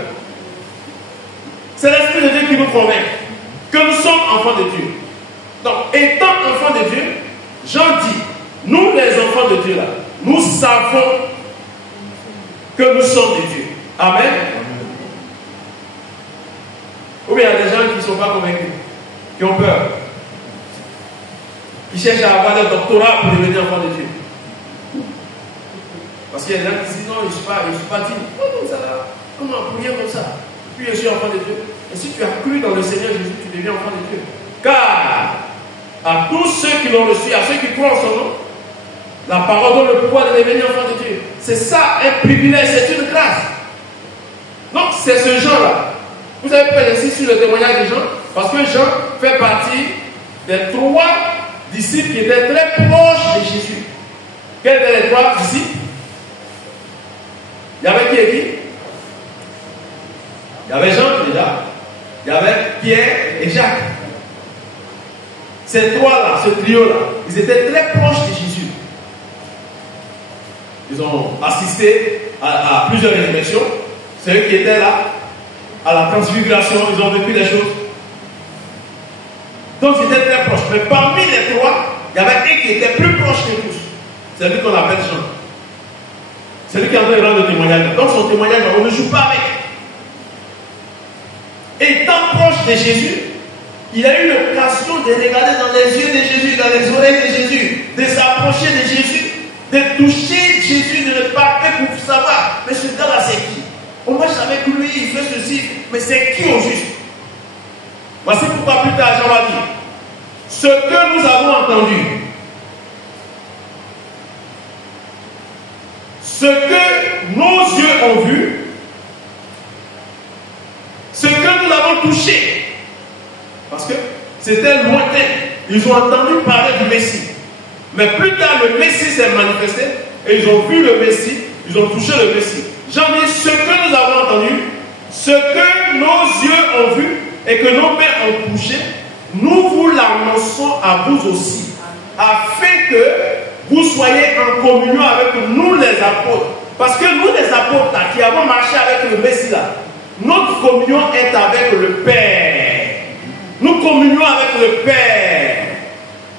C'est l'Esprit de Dieu qui nous convainc que nous sommes enfants de Dieu. Donc, étant enfants de Dieu, Jean dit, nous les enfants de Dieu là, nous savons que nous sommes de Dieu. Amen. Ou bien il y a des gens qui ne sont pas convaincus, qui ont peur, qui cherchent à avoir un doctorat pour devenir enfants de Dieu. Parce qu'il y a des gens qui disent non, je ne suis pas digne. Comment prier comme ça? Puis je suis enfant de Dieu. Et si tu as cru dans le Seigneur Jésus, tu deviens enfant de Dieu. Car à tous ceux qui l'ont reçu, à ceux qui croient en son nom, la parole donne le pouvoir de devenir enfant de Dieu. C'est ça un privilège, c'est une grâce. Donc c'est ce Jean-là. Vous avez fait ici sur le témoignage de Jean, parce que Jean fait partie des 3 disciples qui étaient très proches de Jésus. Quels étaient les 3 disciples? Il y avait qui et qui? Il y avait Jean déjà, il y avait Pierre et Jacques. Ces 3-là, ce trio-là, ils étaient très proches de Jésus. Ils ont assisté à plusieurs résurrections. C'est eux qui étaient là, à la transfiguration, ils ont vécu des choses. Donc ils étaient très proches. Mais parmi les 3, il y avait un qui était plus proche que tous. C'est lui qu'on appelle Jean. C'est lui qui est en train de rendre le témoignage. Donc son témoignage, on ne joue pas avec. Étant proche de Jésus, il a eu l'occasion de regarder dans les yeux de Jésus, dans les oreilles de Jésus, de s'approcher de Jésus. de toucher Jésus, de ne pas pour savoir, mais ce gars-là c'est qui? On marche avec lui, il fait ceci, mais c'est qui au juste? Voici pourquoi plus tard Jean va dire, ce que nous avons entendu, ce que nos yeux ont vu, ce que nous avons touché, parce que c'était lointain, ils ont entendu parler du Messie. Mais plus tard, le Messie s'est manifesté et ils ont vu le Messie, ils ont touché le Messie. J'en dis ce que nous avons entendu, ce que nos yeux ont vu et que nos pères ont touché, nous vous l'annonçons à vous aussi, afin que vous soyez en communion avec nous les apôtres. Parce que nous les apôtres là, qui avons marché avec le Messie là, notre communion est avec le Père. Nous communions avec le Père.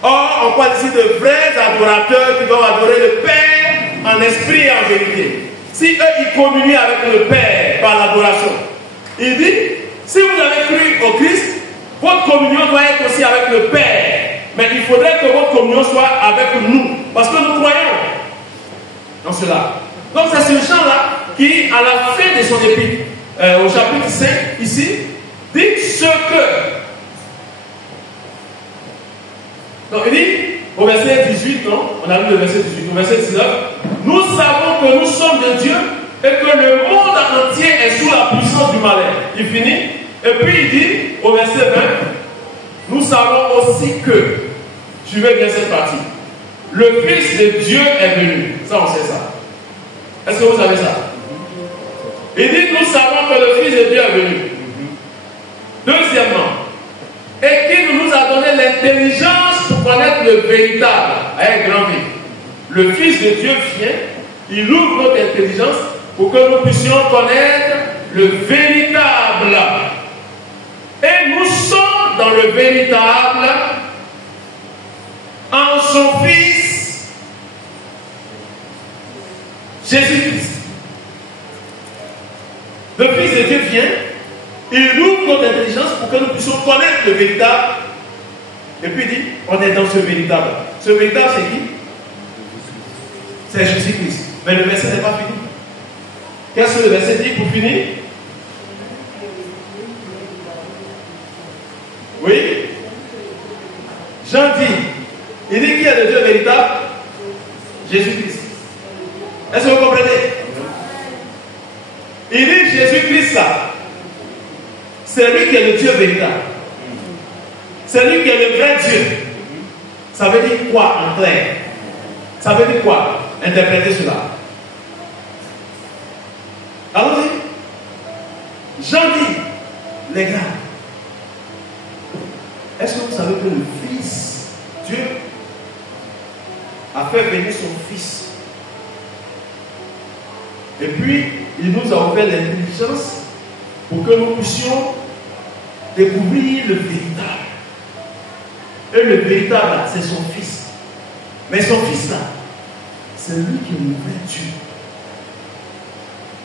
Or, on parle ici de vrais adorateurs qui doivent adorer le Père en esprit et en vérité. Si eux, ils communient avec le Père par l'adoration, il dit, si vous avez cru au Christ, votre communion doit être aussi avec le Père. Mais il faudrait que votre communion soit avec nous. Parce que nous croyons dans cela. Donc c'est ce chant-là qui, à la fin de son épître, au chapitre 5, ici, dit ce que... Donc il dit, au verset 18, non? On a lu le verset 18, au verset 19, nous savons que nous sommes de Dieu et que le monde entier est sous la puissance du malin. Il finit, et puis il dit, au verset 20, nous savons aussi que, suivez bien cette partie, le Fils de Dieu est venu. Ça, on sait ça. Est-ce que vous savez ça? Il dit, nous savons que le Fils de Dieu est venu. Deuxièmement, et qu'il nous a donné l'intelligence pour connaître le véritable, avec grand V. Le Fils de Dieu vient, il ouvre notre intelligence pour que nous puissions connaître le véritable. Et nous sommes dans le véritable en son Fils Jésus-Christ. Le Fils de Dieu vient, il ouvre notre intelligence pour que nous puissions connaître le véritable. Et puis il dit, on est dans ce véritable. Ce véritable, c'est qui? C'est Jésus-Christ. Mais le verset n'est pas fini. Qu'est-ce que le verset dit pour finir? Oui? Jean dit, il dit qui est le Dieu véritable? Jésus-Christ. Est-ce que vous comprenez? Il dit Jésus-Christ ça. C'est lui qui est le Dieu véritable. C'est lui qui est le vrai Dieu. Ça veut dire quoi en clair? Ça veut dire quoi? Interpréter cela. Allons-y. Jean dit, les gars, est-ce que vous savez que le Fils, Dieu, a fait venir son Fils? Et puis, il nous a ouvert l'intelligence pour que nous puissions découvrir le véritable. Et le véritable, c'est son Fils. Mais son Fils, là, c'est lui qui est le vrai Dieu.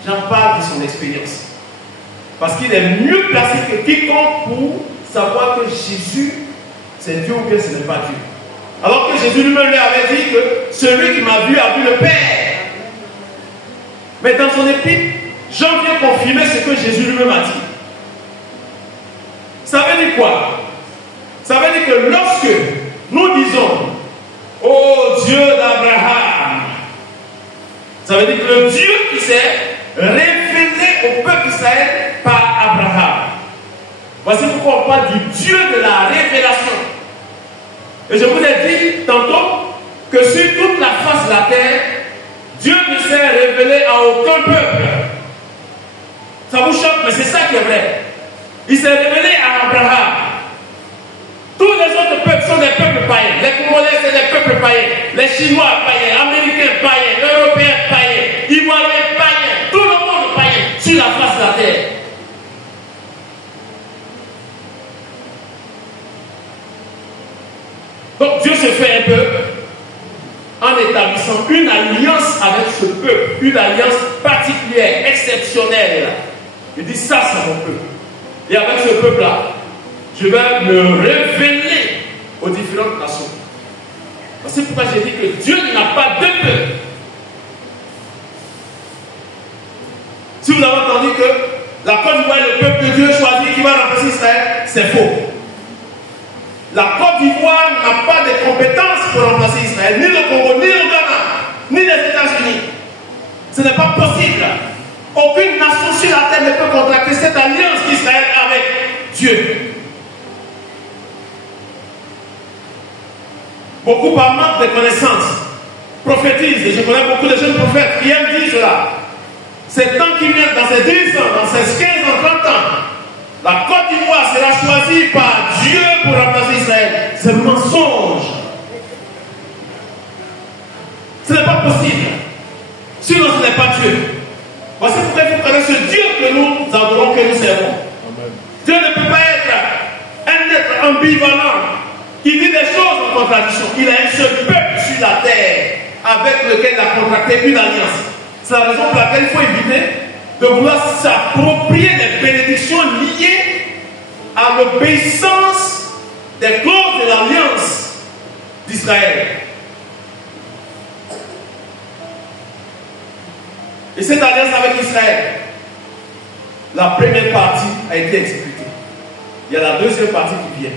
J'en parle de son expérience. Parce qu'il est mieux placé que quiconque pour savoir que Jésus, c'est Dieu ou bien ce n'est pas Dieu. Alors que Jésus lui-même lui avait dit que celui qui m'a vu a vu le Père. Mais dans son épître, Jean vient confirmer ce que Jésus lui-même a dit. Ça veut dire quoi? Ça veut dire que lorsque nous disons ô Dieu d'Abraham, ça veut dire que le Dieu qui s'est révélé au peuple d'Israël par Abraham. Voici pourquoi on parle du Dieu de la révélation. Et je vous ai dit tantôt que sur toute la face de la terre, Dieu ne s'est révélé à aucun peuple. Ça vous choque, mais c'est ça qui est vrai. Il s'est révélé à Abraham. Tous les autres peuples sont des peuples païens. Les Congolais, c'est des peuples païens. Les Chinois, païens. Américains, païens. Européens, païens. Ivoiriens, païens. Tout le monde païen sur la face de la terre. Donc Dieu se fait un peuple en établissant une alliance avec ce peuple, une alliance particulière, exceptionnelle. Il dit ça, c'est mon peuple. Et avec ce peuple-là, je vais me révéler aux différentes nations. C'est pourquoi j'ai dit que Dieu n'a pas deux peuples. Si vous avez entendu que la Côte d'Ivoire est le peuple que Dieu choisit qui va remplacer Israël, c'est faux. La Côte d'Ivoire n'a pas de compétences pour remplacer Israël, ni le Congo, ni le Ghana, ni les États-Unis. Ce n'est pas possible. Aucune nation sur la terre ne peut contracter cette alliance d'Israël avec Dieu. Beaucoup par manque de connaissances prophétisent, et je connais beaucoup de jeunes prophètes qui aiment dire cela. Ces temps qui viennent, dans ces 10 ans, dans ces 15 ans, 30 ans, la Côte d'Ivoire sera choisie par Dieu pour remplacer Israël. C'est un mensonge. Ce n'est pas possible. Sinon, ce n'est pas Dieu. Voici pourquoi il faut connaître ce Dieu que nous adorons, que nous servons. Amen. Dieu ne peut pas être un être ambivalent qui dit des choses en contradiction. Il a un seul peuple sur la terre avec lequel il a contracté une alliance. C'est la raison pour laquelle il faut éviter de vouloir s'approprier des bénédictions liées à l'obéissance des clauses de l'alliance d'Israël. Et cette alliance avec Israël, la première partie a été exécutée. Il y a la deuxième partie qui vient.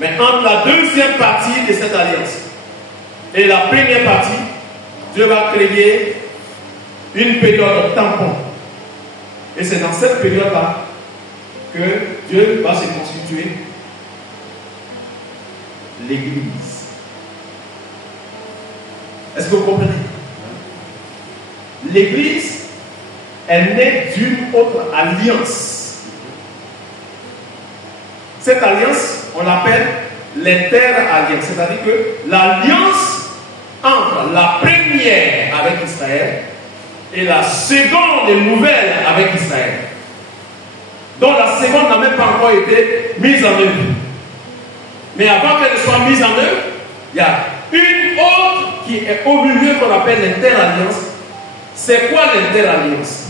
Mais entre la deuxième partie de cette alliance et la première partie, Dieu va créer une période tampon. Et c'est dans cette période-là que Dieu va se constituer l'Église. Est-ce que vous comprenez? L'Église est née d'une autre alliance. Cette alliance, on l'appelle l'inter-alliance. C'est-à-dire que l'alliance entre la première avec Israël et la seconde nouvelle avec Israël, dont la seconde n'a même pas encore été mise en œuvre. Mais avant qu'elle ne soit mise en œuvre, il y a une autre qui est au milieu qu'on appelle l'inter-alliance. C'est quoi l'inter-alliance?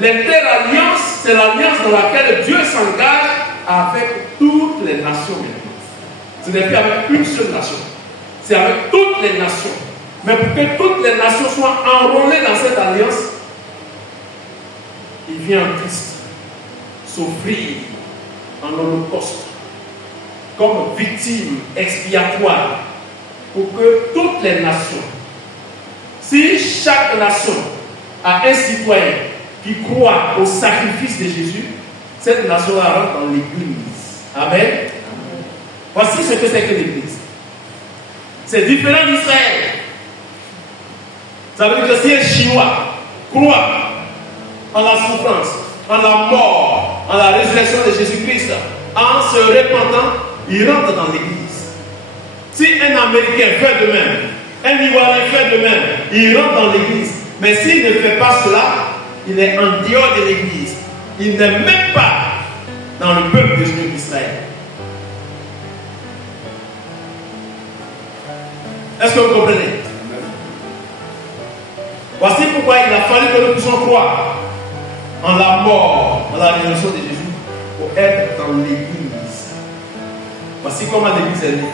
L'inter-alliance, c'est l'alliance dans laquelle Dieu s'engage avec toutes les nations. Ce n'est plus avec une seule nation, c'est avec toutes les nations. Mais pour que toutes les nations soient enrôlées dans cette alliance, il vient en Christ s'offrir en holocauste comme victime expiatoire pour que toutes les nations, si chaque nation a un citoyen qui croit au sacrifice de Jésus, cette nation rentre dans l'Église. Amen. Voici ce que c'est que l'Église. C'est différent d'Israël. Ça veut dire que si un Chinois croit en la souffrance, en la mort, en la résurrection de Jésus-Christ, en se repentant, il rentre dans l'Église. Si un Américain fait de même, un Ivoirien fait de même, il rentre dans l'Église. Mais s'il ne fait pas cela, il est en dehors de l'Église. Il n'est même pas dans le peuple de Dieu d'Israël. Est-ce que vous comprenez? Voici pourquoi il a fallu que nous puissions croire en la mort, en la résurrection de Jésus, pour être dans l'Église. Voici comment l'Église est née.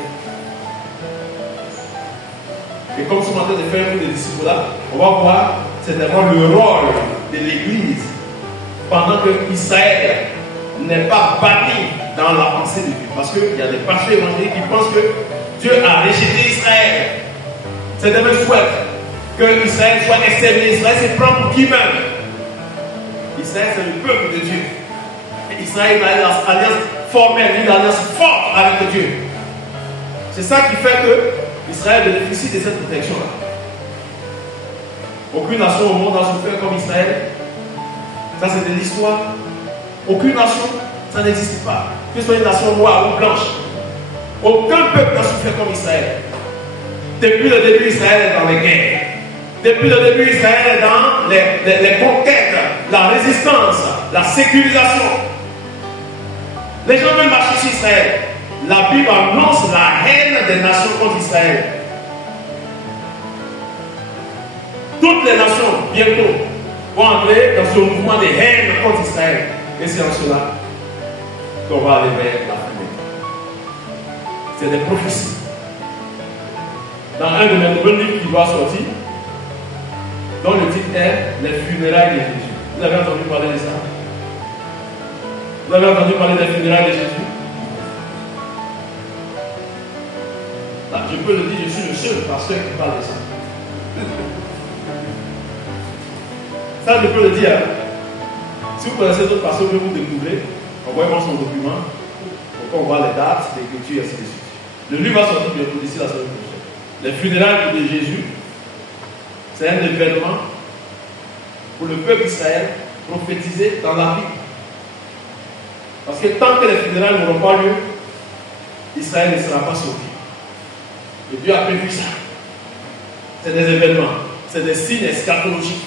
Et comme nous sommes en train de faire un peu de disciples là, on va voir certainement le rôle de l'Église pendant que Israël n'est pas banni dans la pensée de Dieu. Parce qu'il y a des pasteurs évangéliques qui pensent que Dieu a rejeté Israël. Certains souhaitent que Israël soit exterminé. Israël se prend pour qui même? Israël, c'est le peuple de Dieu. Et Israël a une alliance formelle, une alliance forte avec Dieu. C'est ça qui fait que Israël bénéficie de cette protection-là. Aucune nation au monde n'a souffert comme Israël. Ça, c'est de l'histoire. Aucune nation, ça n'existe pas. Que ce soit une nation noire ou blanche. Aucun peuple n'a souffert comme Israël. Depuis le début, Israël est dans les guerres. Depuis le début, Israël est dans les conquêtes, la résistance, la sécurisation. Les gens veulent marcher sur Israël. La Bible annonce la haine des nations contre Israël. Toutes les nations, bientôt, vont entrer dans ce mouvement de haine contre Israël. Et c'est en cela qu'on va aller vers la fin. C'est des prophéties. dans un de mes nouveaux livres qui doit sortir, dont le titre est Les funérailles de Jésus. Vous avez entendu parler de ça? Vous avez entendu parler des funérailles de Jésus? Là, je peux le dire, je suis le seul pasteur qui parle de ça. Ça, je peux le dire. Si vous connaissez d'autres pasteurs que vous découvrez, envoyez-moi son document, pour qu'on voit les dates, l'écriture, et ainsi de suite. Le livre va sortir bientôt d'ici la semaine prochaine. Les funérailles de Jésus, c'est un événement pour le peuple d'Israël prophétisé dans la Bible. Parce que tant que les funérailles n'auront pas lieu, Israël ne sera pas sauvé. Et Dieu a prévu ça. C'est des événements, c'est des signes eschatologiques.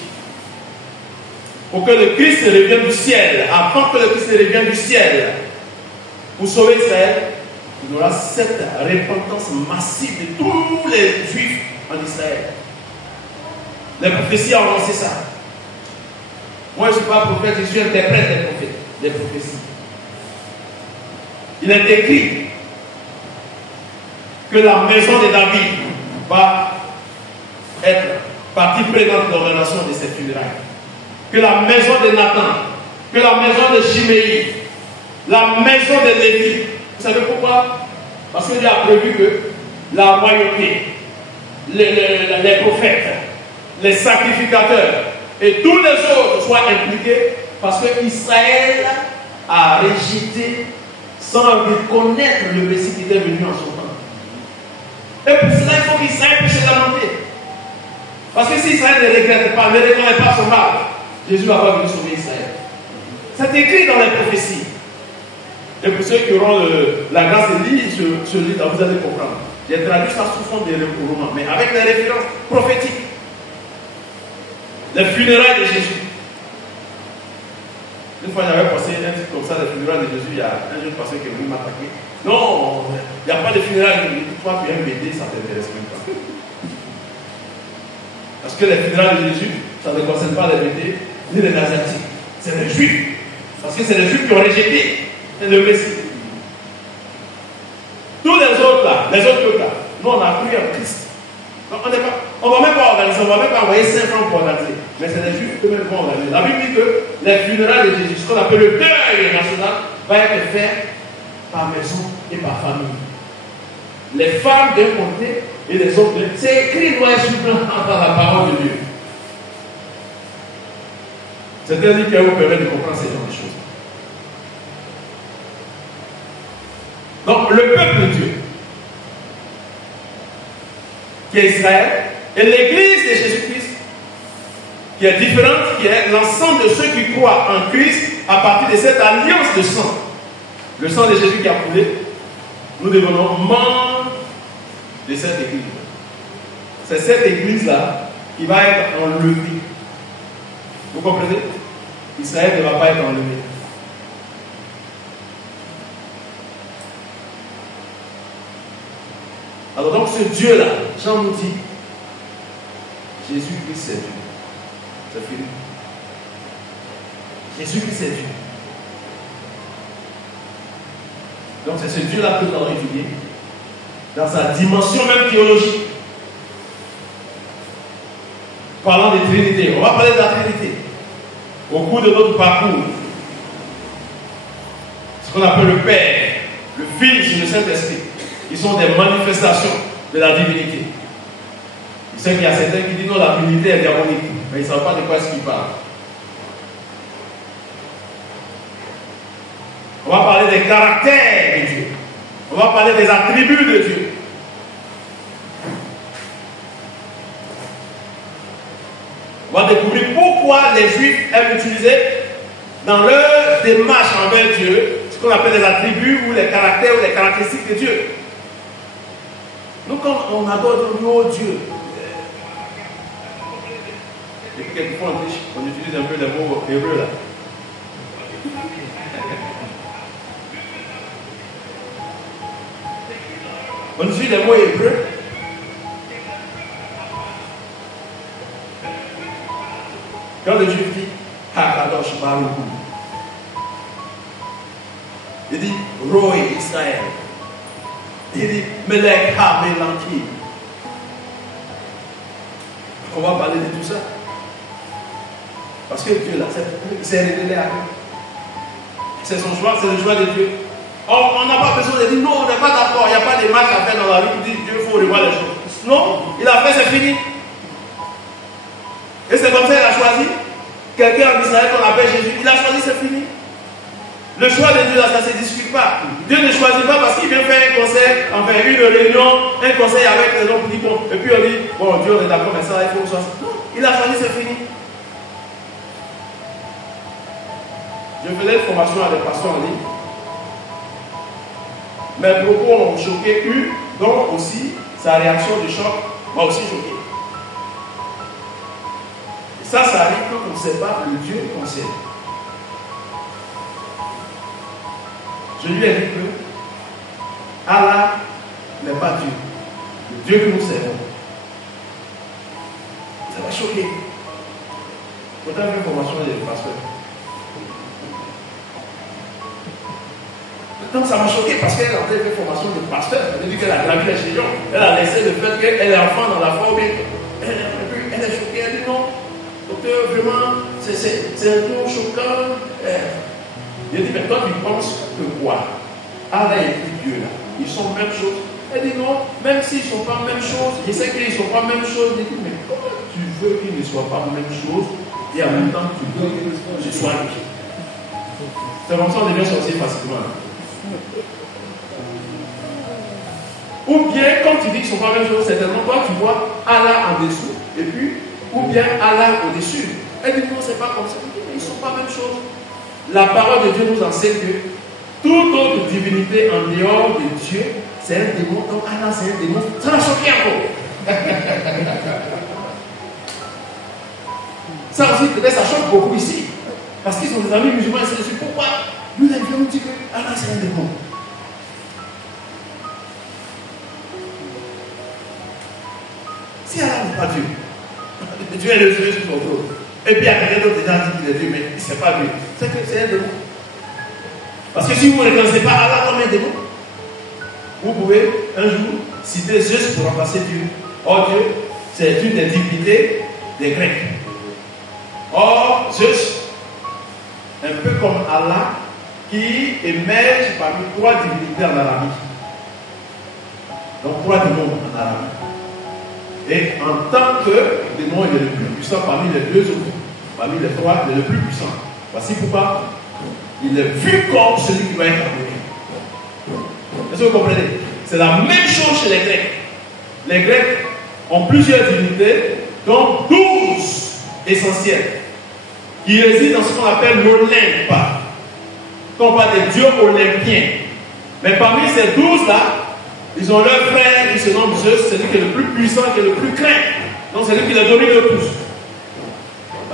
Pour que le Christ revienne du ciel, avant que le Christ revienne du ciel, pour sauver Israël, il y aura cette repentance massive de tous les Juifs en Israël. Les prophéties ont lancé ça. Moi, je ne suis pas prophète, je suis interprète des prophéties. Il est écrit que la maison de David va être partie prenante de l'organisation de cette funérailles. Que la maison de Nathan, que la maison de Chiméi, la maison de Lévi. Vous savez pourquoi? Parce que Dieu a prévu que la royauté, les prophètes, les sacrificateurs et tous les autres soient impliqués parce que Israël a rejeté sans reconnaître le Messie qui était venu en son temps. Et pour cela, il faut qu'Israël puisse se lamenter. Parce que si Israël ne regrette pas, ne reconnaît pas son mal, Jésus va pas venir sauver Israël. C'est écrit dans les prophéties. Et pour ceux qui auront la grâce de lire ce livre, vous allez comprendre. J'ai traduit ça sous forme de roman, mais avec des références prophétiques. Les funérailles de Jésus. Une fois, j'avais passé un titre comme ça, les funérailles de Jésus. Il y a un jeune pasteur qui est venu m'attaquer. Non, il n'y a pas de funérailles de Jésus. Toi, tu aimes m'aider, ça ne t'intéresse même pas. Parce que les funérailles de Jésus, ça ne concerne pas les Médés ni les Asiatiques. C'est les Juifs. Parce que c'est les Juifs qui ont rejeté le Messie. Tous les autres là, les autres peuples là, nous on a cru en Christ. Donc on ne va même pas organiser, on ne va même pas envoyer 5 francs pour organiser. Mais c'est les Juifs eux-mêmes qui vont organiser. La Bible dit que les funérailles de Jésus, ce qu'on appelle le deuil national, va être fait par maison et par famille. Les femmes d'un côté et les hommes de l'autre. C'est écrit noir sur blanc dans la parole de Dieu. C'est un livre qui va vous permettre de comprendre ces genres de choses. Donc, le peuple de Dieu, qui est Israël, et l'église de Jésus-Christ, qui est différente, qui est l'ensemble de ceux qui croient en Christ à partir de cette alliance de sang. Le sang de Jésus qui a coulé, nous devenons membres de cette église. C'est cette église-là qui va être enlevée. Vous comprenez? Israël ne va pas être enlevé. Alors donc ce Dieu-là, Jean nous dit, Jésus-Christ c'est Dieu. C'est fini. Jésus-Christ c'est Dieu. Donc c'est ce Dieu-là que nous allons étudier dans sa dimension même théologique. Parlant de Trinité, on va parler de la Trinité. Au cours de notre parcours, ce qu'on appelle le Père, le Fils et le Saint-Esprit, ils sont des manifestations de la divinité. Je sais qu'il y a certains qui disent non, la divinité est diabolique, mais ils ne savent pas de quoi est-ce qu'ils parlent. On va parler des caractères de Dieu. On va parler des attributs de Dieu. On va découvrir pourquoi les Juifs aiment utiliser dans leur démarche envers Dieu ce qu'on appelle les attributs ou les caractères ou les caractéristiques de Dieu. Nous, quand on adore Dieu, et puis quelquefois on utilise un peu les mots hébreux là. On utilise les mots hébreux. Quand le Juif dit Hakadosh Baruch Hu, il dit Roy Israël, il dit Melech HaMelachim, On va parler de tout ça. Parce que Dieu, là, c'est révélé à nous. C'est son choix, c'est le choix de Dieu. On n'a pas besoin de dire non, on n'est pas d'accord, il n'y a pas de marche à faire dans la vie qui dit Dieu, il faut revoir les choses. Non, il a fait, c'est fini. Et c'est comme ça qu'il a choisi. Quelqu'un en Israël qu'on appelle Jésus, il a choisi, c'est fini. Le choix de Dieu, là, ça ne se discute pas. Dieu ne choisit pas parce qu'il vient faire un conseil, enfin une réunion, un conseil avec les gens qui disent bon, et puis on dit, bon, Dieu, on est d'accord, mais ça, il faut que ce soit ça. Non, il a choisi, c'est fini. Je faisais une formation à des pasteurs en ligne. Mes propos ont choqué une, donc aussi sa réaction de choc m'a aussi choqué. Et ça arrive quand on ne sait pas le Dieu qu'on sait. Je lui ai dit que Allah n'est pas Dieu. Le Dieu que nous servons. Ça m'a choqué. Pourtant, j'ai une formation des pasteurs. Donc ça m'a choqué parce qu'elle a fait une formation de pasteur. Elle a dit qu'elle a gravi les chéillons. Elle a laissé le fait qu'elle est enfant dans la foi. Elle est choquée. Elle dit non, docteur, vraiment, c'est un peu choquant. Il dit, mais toi tu penses que quoi? Allah et Dieu là, ils sont même chose. Elle dit non, même s'ils ne sont pas même chose, je sais qu'ils ne sont pas même chose. Elle dit, mais comment tu veux qu'ils ne soient pas même chose et en même temps tu veux que je sois Dieu? C'est comme ça qu'on devient sorcier facilement. Ou bien, quand tu dis qu'ils ne sont pas la même chose, certainement, toi tu vois Allah en dessous, et puis, ou bien Allah au-dessus. Elle dit non, c'est pas comme ça. Elle dit, mais ils ne sont pas la même chose. La parole de Dieu nous enseigne que toute autre divinité en dehors de Dieu, c'est un démon. Donc Allah, c'est un démon. Ça m'a choqué encore. Ça aussi, peut-être, ça choque beaucoup ici. Parce qu'ils sont des amis musulmans et c'est dessus. Pourquoi nous, les gens nous disent que Allah, c'est un démon. Si Allah n'est pas Dieu, Dieu est le Dieu sur son trône. Et puis il y a quelqu'un d'autre qui dit qu'il est Dieu, mais ce n'est pas Dieu. C'est que c'est un démon. Parce que si vous ne reconnaissez pas Allah comme un démon, vous pouvez un jour citer Zeus pour remplacer Dieu. Or Dieu, c'est une des divinités des Grecs. Or Zeus, un peu comme Allah, qui émerge parmi trois divinités en Arabie. Donc trois démons en Arabie. Et en tant que démon, il est le plus puissant parmi les deux autres. Parmi les trois, il est le plus puissant. Voici pourquoi il est vu comme celui qui va être adoré. Est-ce que vous comprenez? C'est la même chose chez les Grecs. Les Grecs ont plusieurs divinités, dont 12 essentielles, qui résident dans ce qu'on appelle l'Olympe. Quand on parle des dieux olympiens. Mais parmi ces 12-là, ils ont leur frère qui se nomme Zeus, c'est lui qui est le plus puissant, qui est le plus craint. Donc c'est lui qui les domine le plus.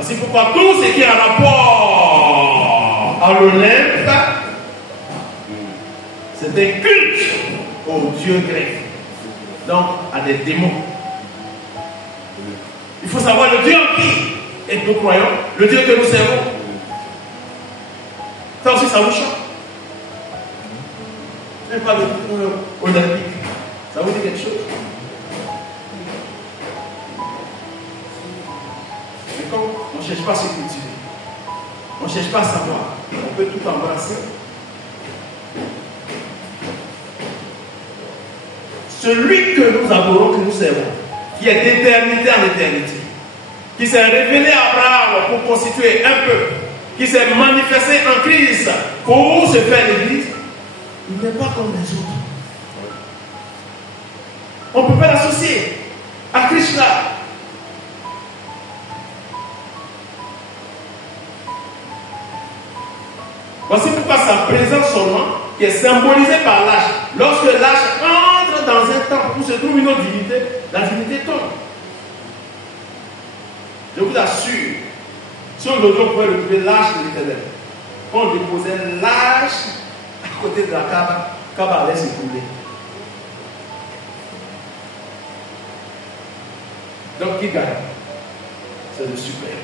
C'est pourquoi tout ce qui est en rapport à l'Olympe, c'est un culte aux dieux grecs. Donc à des démons. Il faut savoir le Dieu en qui est nous croyons, le Dieu que nous servons. Ça aussi, ça vous choque. Je ne parle pas de olympique. Ça vous dit quelque chose? Mais quand on ne cherche pas à se cultiver, on ne cherche pas à savoir, on peut tout embrasser. Celui que nous adorons, que nous servons, qui est d'éternité en éternité, qui s'est révélé à Abraham pour constituer un peuple, qui s'est manifesté en Christ pour se faire l'église, il n'est pas comme les autres. On ne peut pas l'associer à Krishna. Voici pourquoi sa présence seulement, qui est symbolisée par l'âge. Lorsque l'âge entre dans un temple où se trouve une autre divinité, la divinité tombe. Je vous assure, si aujourd'hui on pouvait retrouver l'âge de l'Éternel, quand on déposait l'âge à côté de la Kaaba allait s'écrouler. Donc qui gagne? C'est le suprême.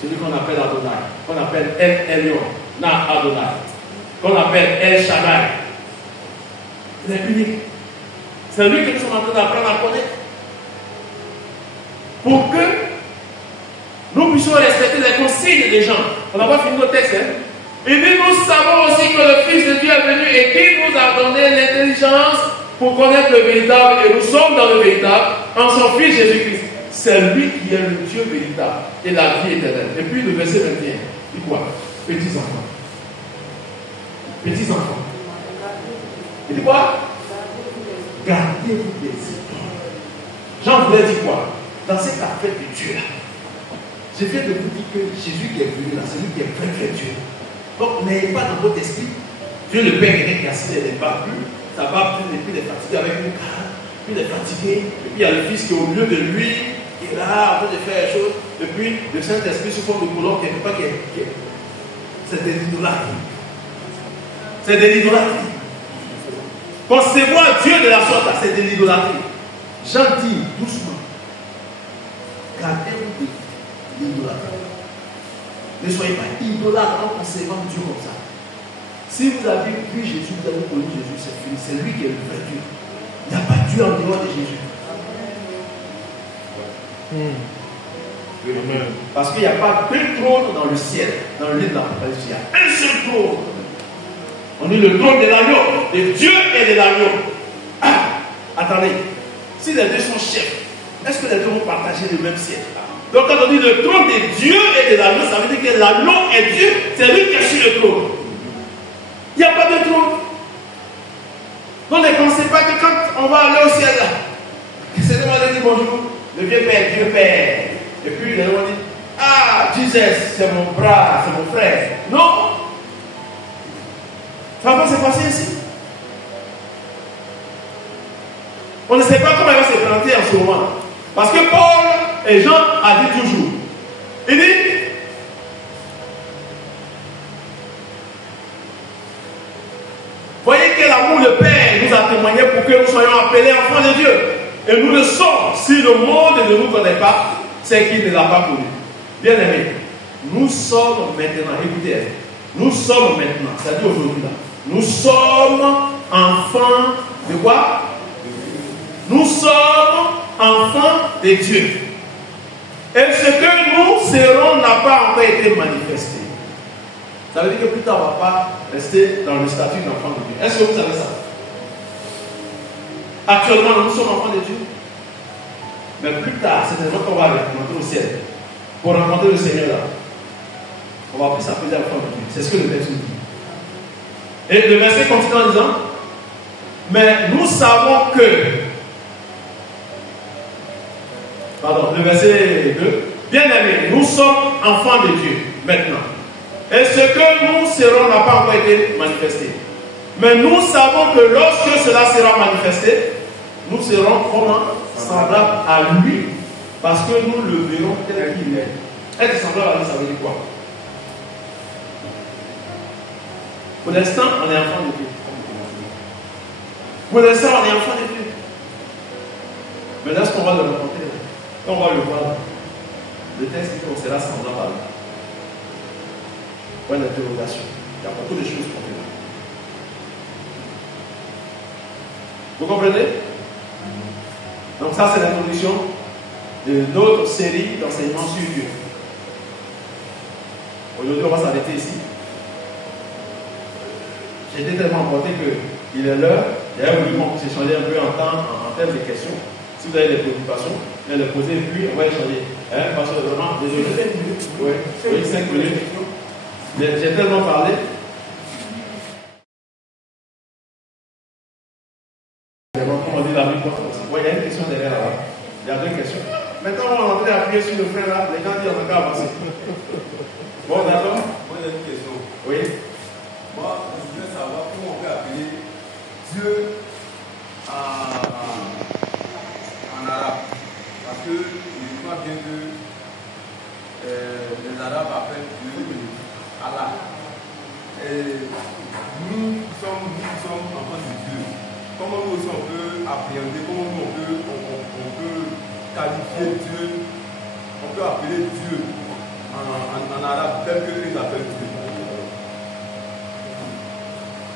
Celui qu'on appelle Adonai, qu'on appelle El Elyon, Na Adonai, qu'on appelle El Shaddai. Il est unique. C'est lui que nous sommes en train d'apprendre à connaître. pour que nous puissions respecter les consignes des gens. On n'a pas fini notre texte. Et puis nous savons aussi que le Fils de Dieu est venu et qu'il nous a donné l'intelligence pour connaître le véritable. Et nous sommes dans le véritable en son Fils Jésus-Christ. C'est lui qui est le Dieu véritable et la vie éternelle. Et puis le verset 21, dit quoi? Petits enfants. Petits enfants. Il dit quoi? Gardez-vous des idoles. Jean voulait dire quoi? Dans cette affaire de Dieu là, je viens de vous dire que Jésus qui est venu là, c'est lui qui est vrai Dieu. Donc n'ayez pas dans votre esprit Dieu le Père qui est cassé, il n'est pas plus, ça va plus, et puis il est fatigué avec nous, puis il est fatigué, et puis il y a le Fils qui est au milieu de lui, qui est là, en train de faire les choses, et puis le Saint-Esprit sous forme de colombe, quelque part, c'est de l'idolâtrie. C'est de l'idolâtrie. Concevoir Dieu de la sorte là, c'est de l'idolâtrie. Jean dit doucement, gardez-vous de l'idolâtrie. Ne soyez pas idolâtres en concevant Dieu comme ça. Si vous avez vu Jésus, vous avez connu Jésus, c'est fini. C'est lui qui est le vrai Dieu. Il n'y a pas Dieu en dehors de Jésus. Parce qu'il n'y a pas deux trônes dans le ciel, dans le livre de l'Apocalypse. Il y a un seul trône. On dit le trône de l'agneau, de Dieu et de l'agneau. Ah, attendez, si les deux sont chefs, est-ce que les deux vont partager le même ciel? Donc quand on dit le trône de Dieu et de l'agneau, ça veut dire que l'agneau est Dieu, c'est lui qui est sur le trône. Il n'y a pas de trône. Donc ne pensez pas que quand on va aller au ciel là, que c'est nous allons dire bonjour, le vieux Père, Dieu Père. Et puis les gens vont dire, ah, Jesus, c'est mon bras, c'est mon frère. Non. Ça va pas se passer ici. On ne sait pas comment il va se présenter en ce moment. Parce que Paul et Jean a dit toujours. Il dit, voyez quel amour le Père nous a témoigné pour que nous soyons appelés enfants de Dieu. Et nous le sommes. Si le monde ne nous connaît pas, c'est qu'il ne l'a pas connu. Bien aimé, nous sommes maintenant, écoutez, nous sommes maintenant, c'est-à-dire aujourd'hui là, nous sommes enfants de quoi? Nous sommes enfants de Dieu. Et ce que nous serons n'a pas encore été manifesté. Ça veut dire que plus tard, on ne va pas rester dans le statut d'enfant de Dieu. Est-ce que vous savez ça? Actuellement, nous sommes enfants de Dieu. Mais plus tard, c'est vraiment qu'on va rentrer au ciel. Pour rencontrer le Seigneur là, on va plus s'appeler enfant de Dieu. C'est ce que le texte nous dit. Et le verset continue en disant, mais nous savons que, pardon, le verset 2, bien aimés, nous sommes enfants de Dieu maintenant. Et ce que nous serons n'a pas encore été manifesté. Mais nous savons que lorsque cela sera manifesté, nous serons comment? Semblables à lui. Parce que nous le verrons tel qu'il est. Être semblable à lui, ça veut dire quoi? Pour l'instant, on est enfant de Dieu. Pour l'instant, on est enfant de Dieu. Mais lorsqu'on va le rencontrer, quand on va le voir, le texte dit qu'on sera semblable à lui. Point d'interrogation. Il y a beaucoup de choses qu'on fait là. Vous comprenez? Donc ça, c'est l'introduction de notre série d'enseignements sur Dieu. Aujourd'hui, on va s'arrêter ici. J'étais tellement emporté qu'il est l'heure. D'ailleurs, voulu qu'on puisse échanger un peu en termes de questions. Si vous avez des préoccupations, vous les poser et puis on va échanger. Parce que vraiment, désolé. Oui, 5 minutes. J'ai tellement parlé. Comment on dit la vie contre aussi. Il y a une question derrière là. Il y a deux questions. Maintenant, on va entrer à appuyer sur le frein là. Les gens disent on va avancer. Bon, d'accord. Moi, j'ai une question. Oui. Moi, je voudrais savoir comment on peut appeler Dieu en arabe. Parce que je crois bien que les Arabes appellent Dieu Allah. Et nous sommes enfants de Dieu. Comment nous aussi on peut appréhender, comment nous on peut qualifier Dieu, on peut appeler Dieu en arabe tel que ils appellent Dieu.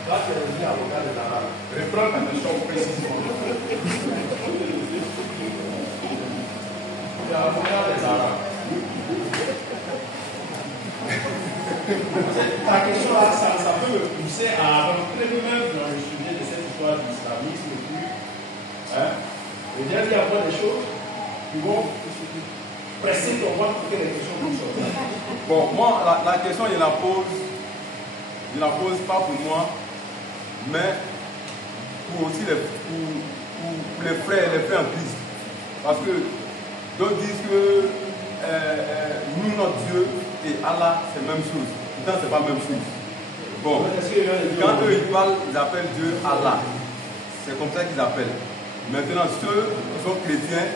Là, tu es devenu avocat de l'arabe. Reprends ta question précisément. sais, à peu même dans le sujet de cette histoire d'islamisme, il y a des choses qui vont presser ton voix pour que les questions puissent sortir. Bon, moi, la question, je la pose pas pour moi, mais pour aussi pour les frères en Christ. Parce que d'autres disent que nous, notre Dieu et Allah, c'est la même chose. Pourtant, c'est pas la même chose. Bon, quand eux ils parlent, ils appellent Dieu Allah. C'est comme ça qu'ils appellent. Maintenant, ceux qui sont chrétiens,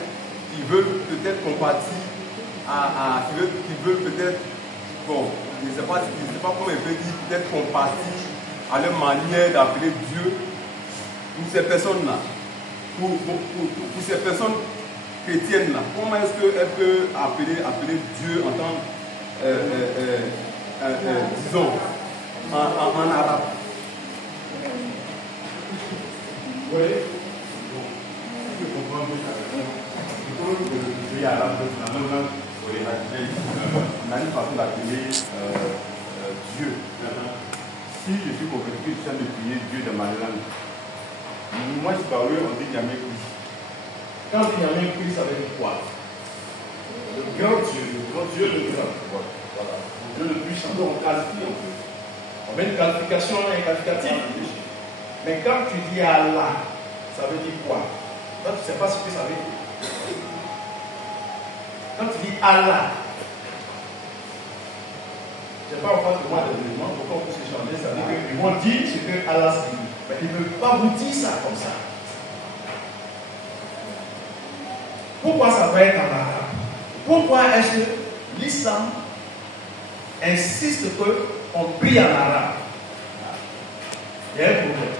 qui veulent peut-être compatir qui veulent peut-être, bon, je ne sais pas comment ils peuvent dire, peut-être compatir à leur manière d'appeler Dieu pour ces personnes-là. Pour ces personnes chrétiennes-là, comment est-ce qu'elles peuvent appeler Dieu en tant disons, en arabe? Oui. Je comprends que le pays arabe, finalement, on a une façon d'appeler Dieu. Si je suis convaincu que je suis de prier Dieu dans ma langue, moi je parle, on dit jamais Christ. Quand il y a un Christ, ça veut dire quoi? Le grand Dieu, le grand. Voilà. Le Dieu le puissant. Donc on qualifie. On met une qualification et un qualificatif. Mais quand tu dis Allah, ça veut dire quoi? Toi, tu ne sais pas ce que ça veut dire. Quand tu dis Allah, je n'ai pas en face de moi des éléments, pourquoi on peut se changer, ça veut dire qu'ils vont dire ce que Allah signifie. Mais ils ne peuvent pas vous dire ça comme ça. Pourquoi ça va être en arabe? Pourquoi est-ce que l'islam insiste qu'on prie en arabe? Il y a un problème.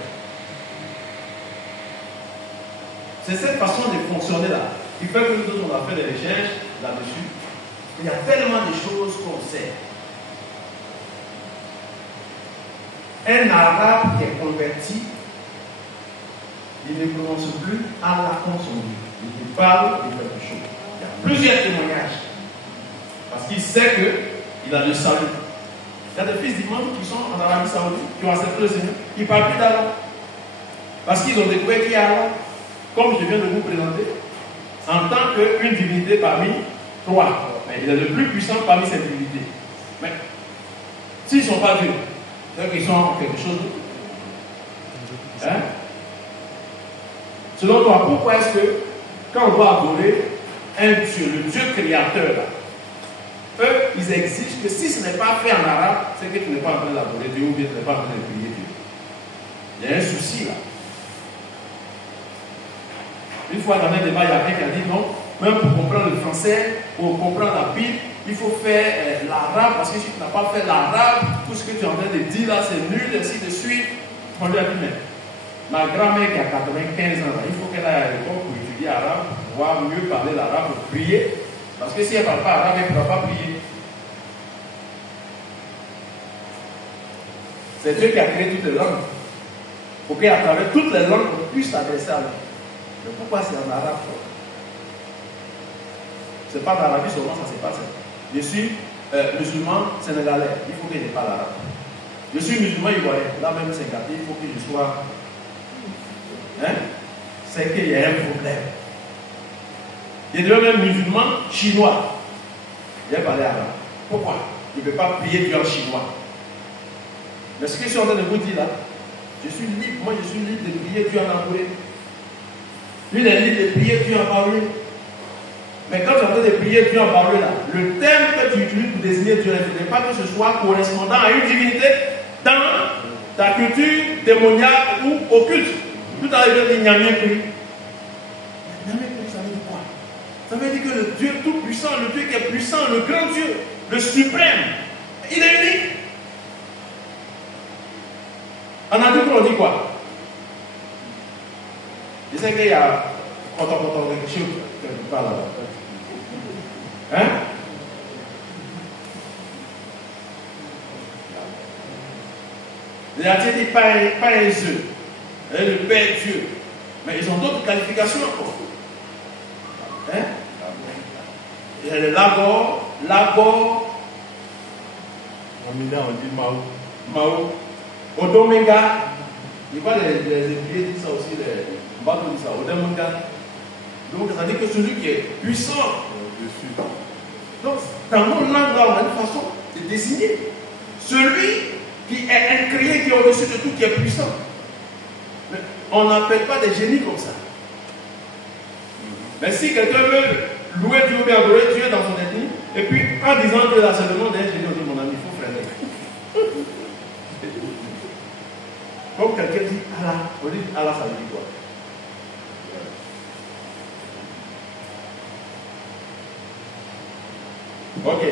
C'est cette façon de fonctionner là qui fait que nous on a fait des recherches là-dessus. Il y a tellement de choses qu'on sait. Un arabe qui est converti, il ne prononce plus Allah comme son Dieu. Il parle de quelque chose. Il y a plusieurs témoignages. Parce qu'il sait qu'il a le salut. Il y a des fils d'imams qui sont en Arabie Saoudite, qui ont accepté le Seigneur, qui ne parlent plus d'Allah. Parce qu'ils ont découvert qu'il y a Allah, comme je viens de vous présenter, en tant qu'une divinité parmi trois. Mais il est le plus puissant parmi ces divinités. Mais s'ils ne sont pas Dieu, c'est qu'ils sont quelque chose d'autre. Hein? Selon toi, pourquoi est-ce que quand on doit adorer un Dieu, le Dieu créateur, là, eux, ils exigent que si ce n'est pas fait en arabe, c'est que tu n'es pas en train d'adorer Dieu ou bien tu n'es pas en train de prier Dieu. Il y a un souci là. Une fois dans un débat, il y a quelqu'un qui a dit non, même pour comprendre le français, pour comprendre la Bible, il faut faire l'arabe, parce que si tu n'as pas fait l'arabe, tout ce que tu es en train de dire là, c'est nul, ainsi de suite. On lui a dit, mais ma grand-mère qui a 95 ans, il faut qu'elle aille à l'école pour étudier l'arabe, pour pouvoir mieux parler l'arabe, pour prier. Parce que si elle ne parle pas arabe, elle ne pourra pas prier. C'est Dieu qui a créé toutes les langues. Pour qu'à travers toutes les langues, on puisse s'adresser à lui. Mais pourquoi c'est en arabe? C'est pas en Arabie seulement, ça se passe. Je suis musulman sénégalais, il faut que je parle arabe. Je suis musulman ivoirien, là même c'est gâté, il faut que je sois. Hein? C'est qu'il y a un problème. Il y a même musulman chinois. Il a parlé arabe. Pourquoi? Il ne peut pas prier Dieu en chinois. Mais ce que je suis en train de vous dire là, je suis libre, moi je suis libre de prier Dieu en anglais. Lui, il est libre de prier Dieu en parler. Mais quand tu es en train de prier Dieu en parler là, le terme que tu utilises pour désigner Dieu, il ne faudrait pas que ce soit correspondant à une divinité dans ta culture démoniaque ou occulte. Tout à l'heure, il n'y a rien pris. Ça veut dire quoi? Ça veut dire que le Dieu tout-puissant, le Dieu qui est puissant, le grand Dieu, le suprême, il est unique. En anglais, on dit quoi? Je sais qu'il y a quelque chose quelque part là-bas. Hein? Il a dit pas un Dieu, le Père Dieu. Mais ils ont d'autres qualifications encore. Hein? Il y a le Lagor. En Mina, on dit Mao. Mao. Odomenga, je vois les billets disent ça aussi, les bateaux disent ça, Odomenga. Donc ça veut dire que celui qui est puissant. Donc dans nos langues, là, on a une façon de désigner celui qui est incréé, qui est au-dessus de tout, qui est puissant. Mais on n'appelle pas des génies comme ça. Mais si quelqu'un veut louer Dieu ou bien adorer Dieu dans son ethnie, et puis en disant que là c'est le nom d'un génie, on dit mon ami, il faut freiner. Comme quelqu'un dit Allah, on dit Allah ça veut dire quoi? Ok.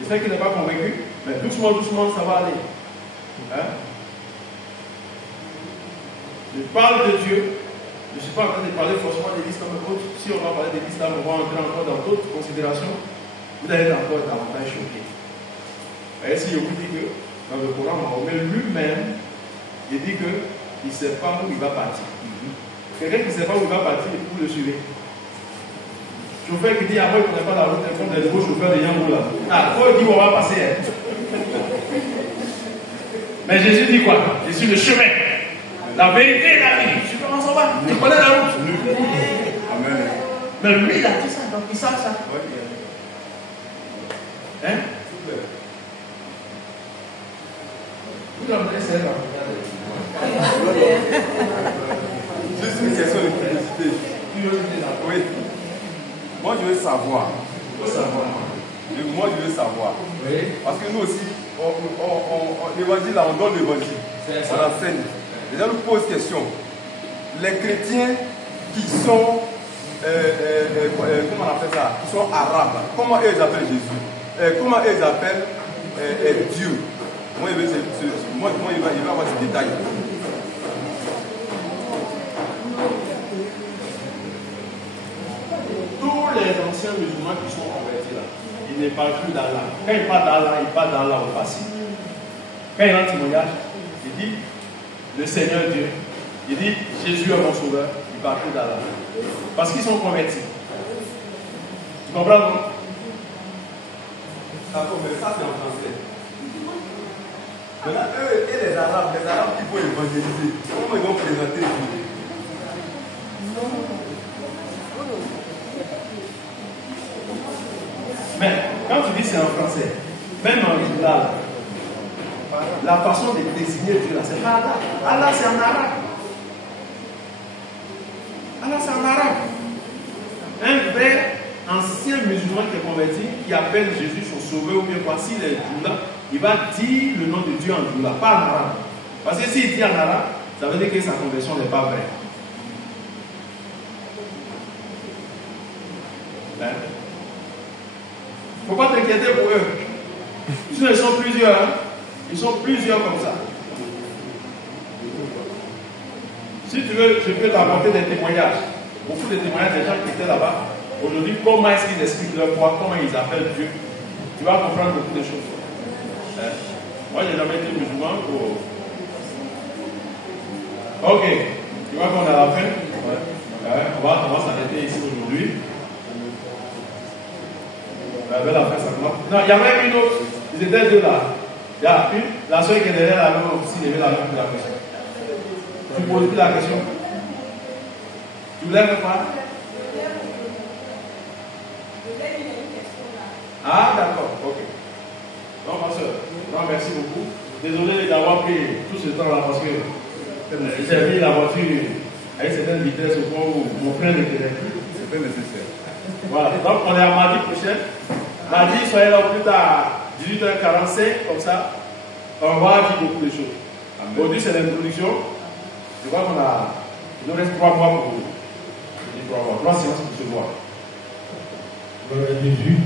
Je sais qu'il n'est pas convaincu, mais doucement, doucement, ça va aller. Hein? Je parle de Dieu. Je ne suis pas en train de parler forcément de l'islam ou autre. Si on va parler de l'islam, on va entrer encore dans d'autres considérations. Vous allez être encore davantage choqué. Et si je vous dis que dans le Coran, Mahomet lui-même, il dit qu'il ne sait pas où il va partir. Quelqu'un qui ne sait pas où il va partir, vous le suivez. Chauffeur qui dit ah moi je ne connais pas la route, comme les nouveaux chauffeurs de Yango là. Ah, toi il dit on va passer. Hein. Mais Jésus dit quoi? Je suis le chemin, la vérité et la vie. Je suis comment ça va? Tu connais la route? Amen. Mais lui il a dit ça, donc il sait ça. Hein? Vous en laissez là. Juste une question de curiosité. Oui. Moi, je veux savoir. Moi, je veux savoir. Oui. Parce que nous aussi, l'évangile, là, on donne l'évangile. On enseigne. Les gens nous posent question. Les chrétiens qui sont, comment on appelle ça? Qui sont arabes, comment eux ils appellent Jésus? Comment eux ils appellent Dieu? Moi, il va avoir ces détails. Les anciens musulmans qui sont convertis là, ils ne parlent plus d'Allah. Quand ils parlent d'Allah, ils parlent d'Allah au passé. Quand il rend témoignage, il dit le Seigneur Dieu, il dit Jésus est mon sauveur, il ne parle plus d'Allah. Parce qu'ils sont convertis. Tu comprends non? D'accord, mais ça c'est en français. Maintenant, eux et les Arabes qui vont évangéliser, comment ils vont présenter Dieu? Mais quand tu dis c'est en français, même en Lula, la façon de désigner Dieu là, c'est pas Allah. Allah c'est en arabe. Allah c'est en arabe. Un vrai ancien musulman qui est converti, qui appelle Jésus son sauveur ou bien quoi, s'il est Doula, il va dire le nom de Dieu en Doula, pas en arabe. Parce que s'il dit en arabe, ça veut dire que sa conversion n'est pas vraie. Hein? Il ne faut pas t'inquiéter pour eux. Ils sont plusieurs. Hein? Ils sont plusieurs comme ça. Si tu veux, je peux t'apporter des témoignages. Beaucoup de témoignages des gens qui étaient là-bas. Aujourd'hui, comment est-ce qu'ils expliquent leur foi, comment ils appellent Dieu. Tu vas comprendre beaucoup de choses. Hein? Moi, je n'ai jamais été musulman. Ok. Tu vois qu'on est à la fin. Ouais. On va s'arrêter ici aujourd'hui. Non, il y avait une autre. Ils étaient deux là. Il y a une, la soeur qui est derrière la main aussi, il y avait la main pour la question. Tu poses plus la question. Tu voulais faire quoi? Ah, d'accord, ok. Non, ma soeur, non, merci beaucoup. Désolé d'avoir pris tout ce temps-là parce que j'ai mis la voiture à une certaine vitesse au point où mon frère n'était plus. C'est pas nécessaire. Voilà, donc on est à mardi prochain. Mardi, soyez là au plus tard, 18h45, comme ça, on va dire beaucoup de choses. Aujourd'hui, c'est l'introduction. Je crois qu'on a. Il nous reste 3 mois pour vous. 3 séances pour se voir. Gloire à Jésus.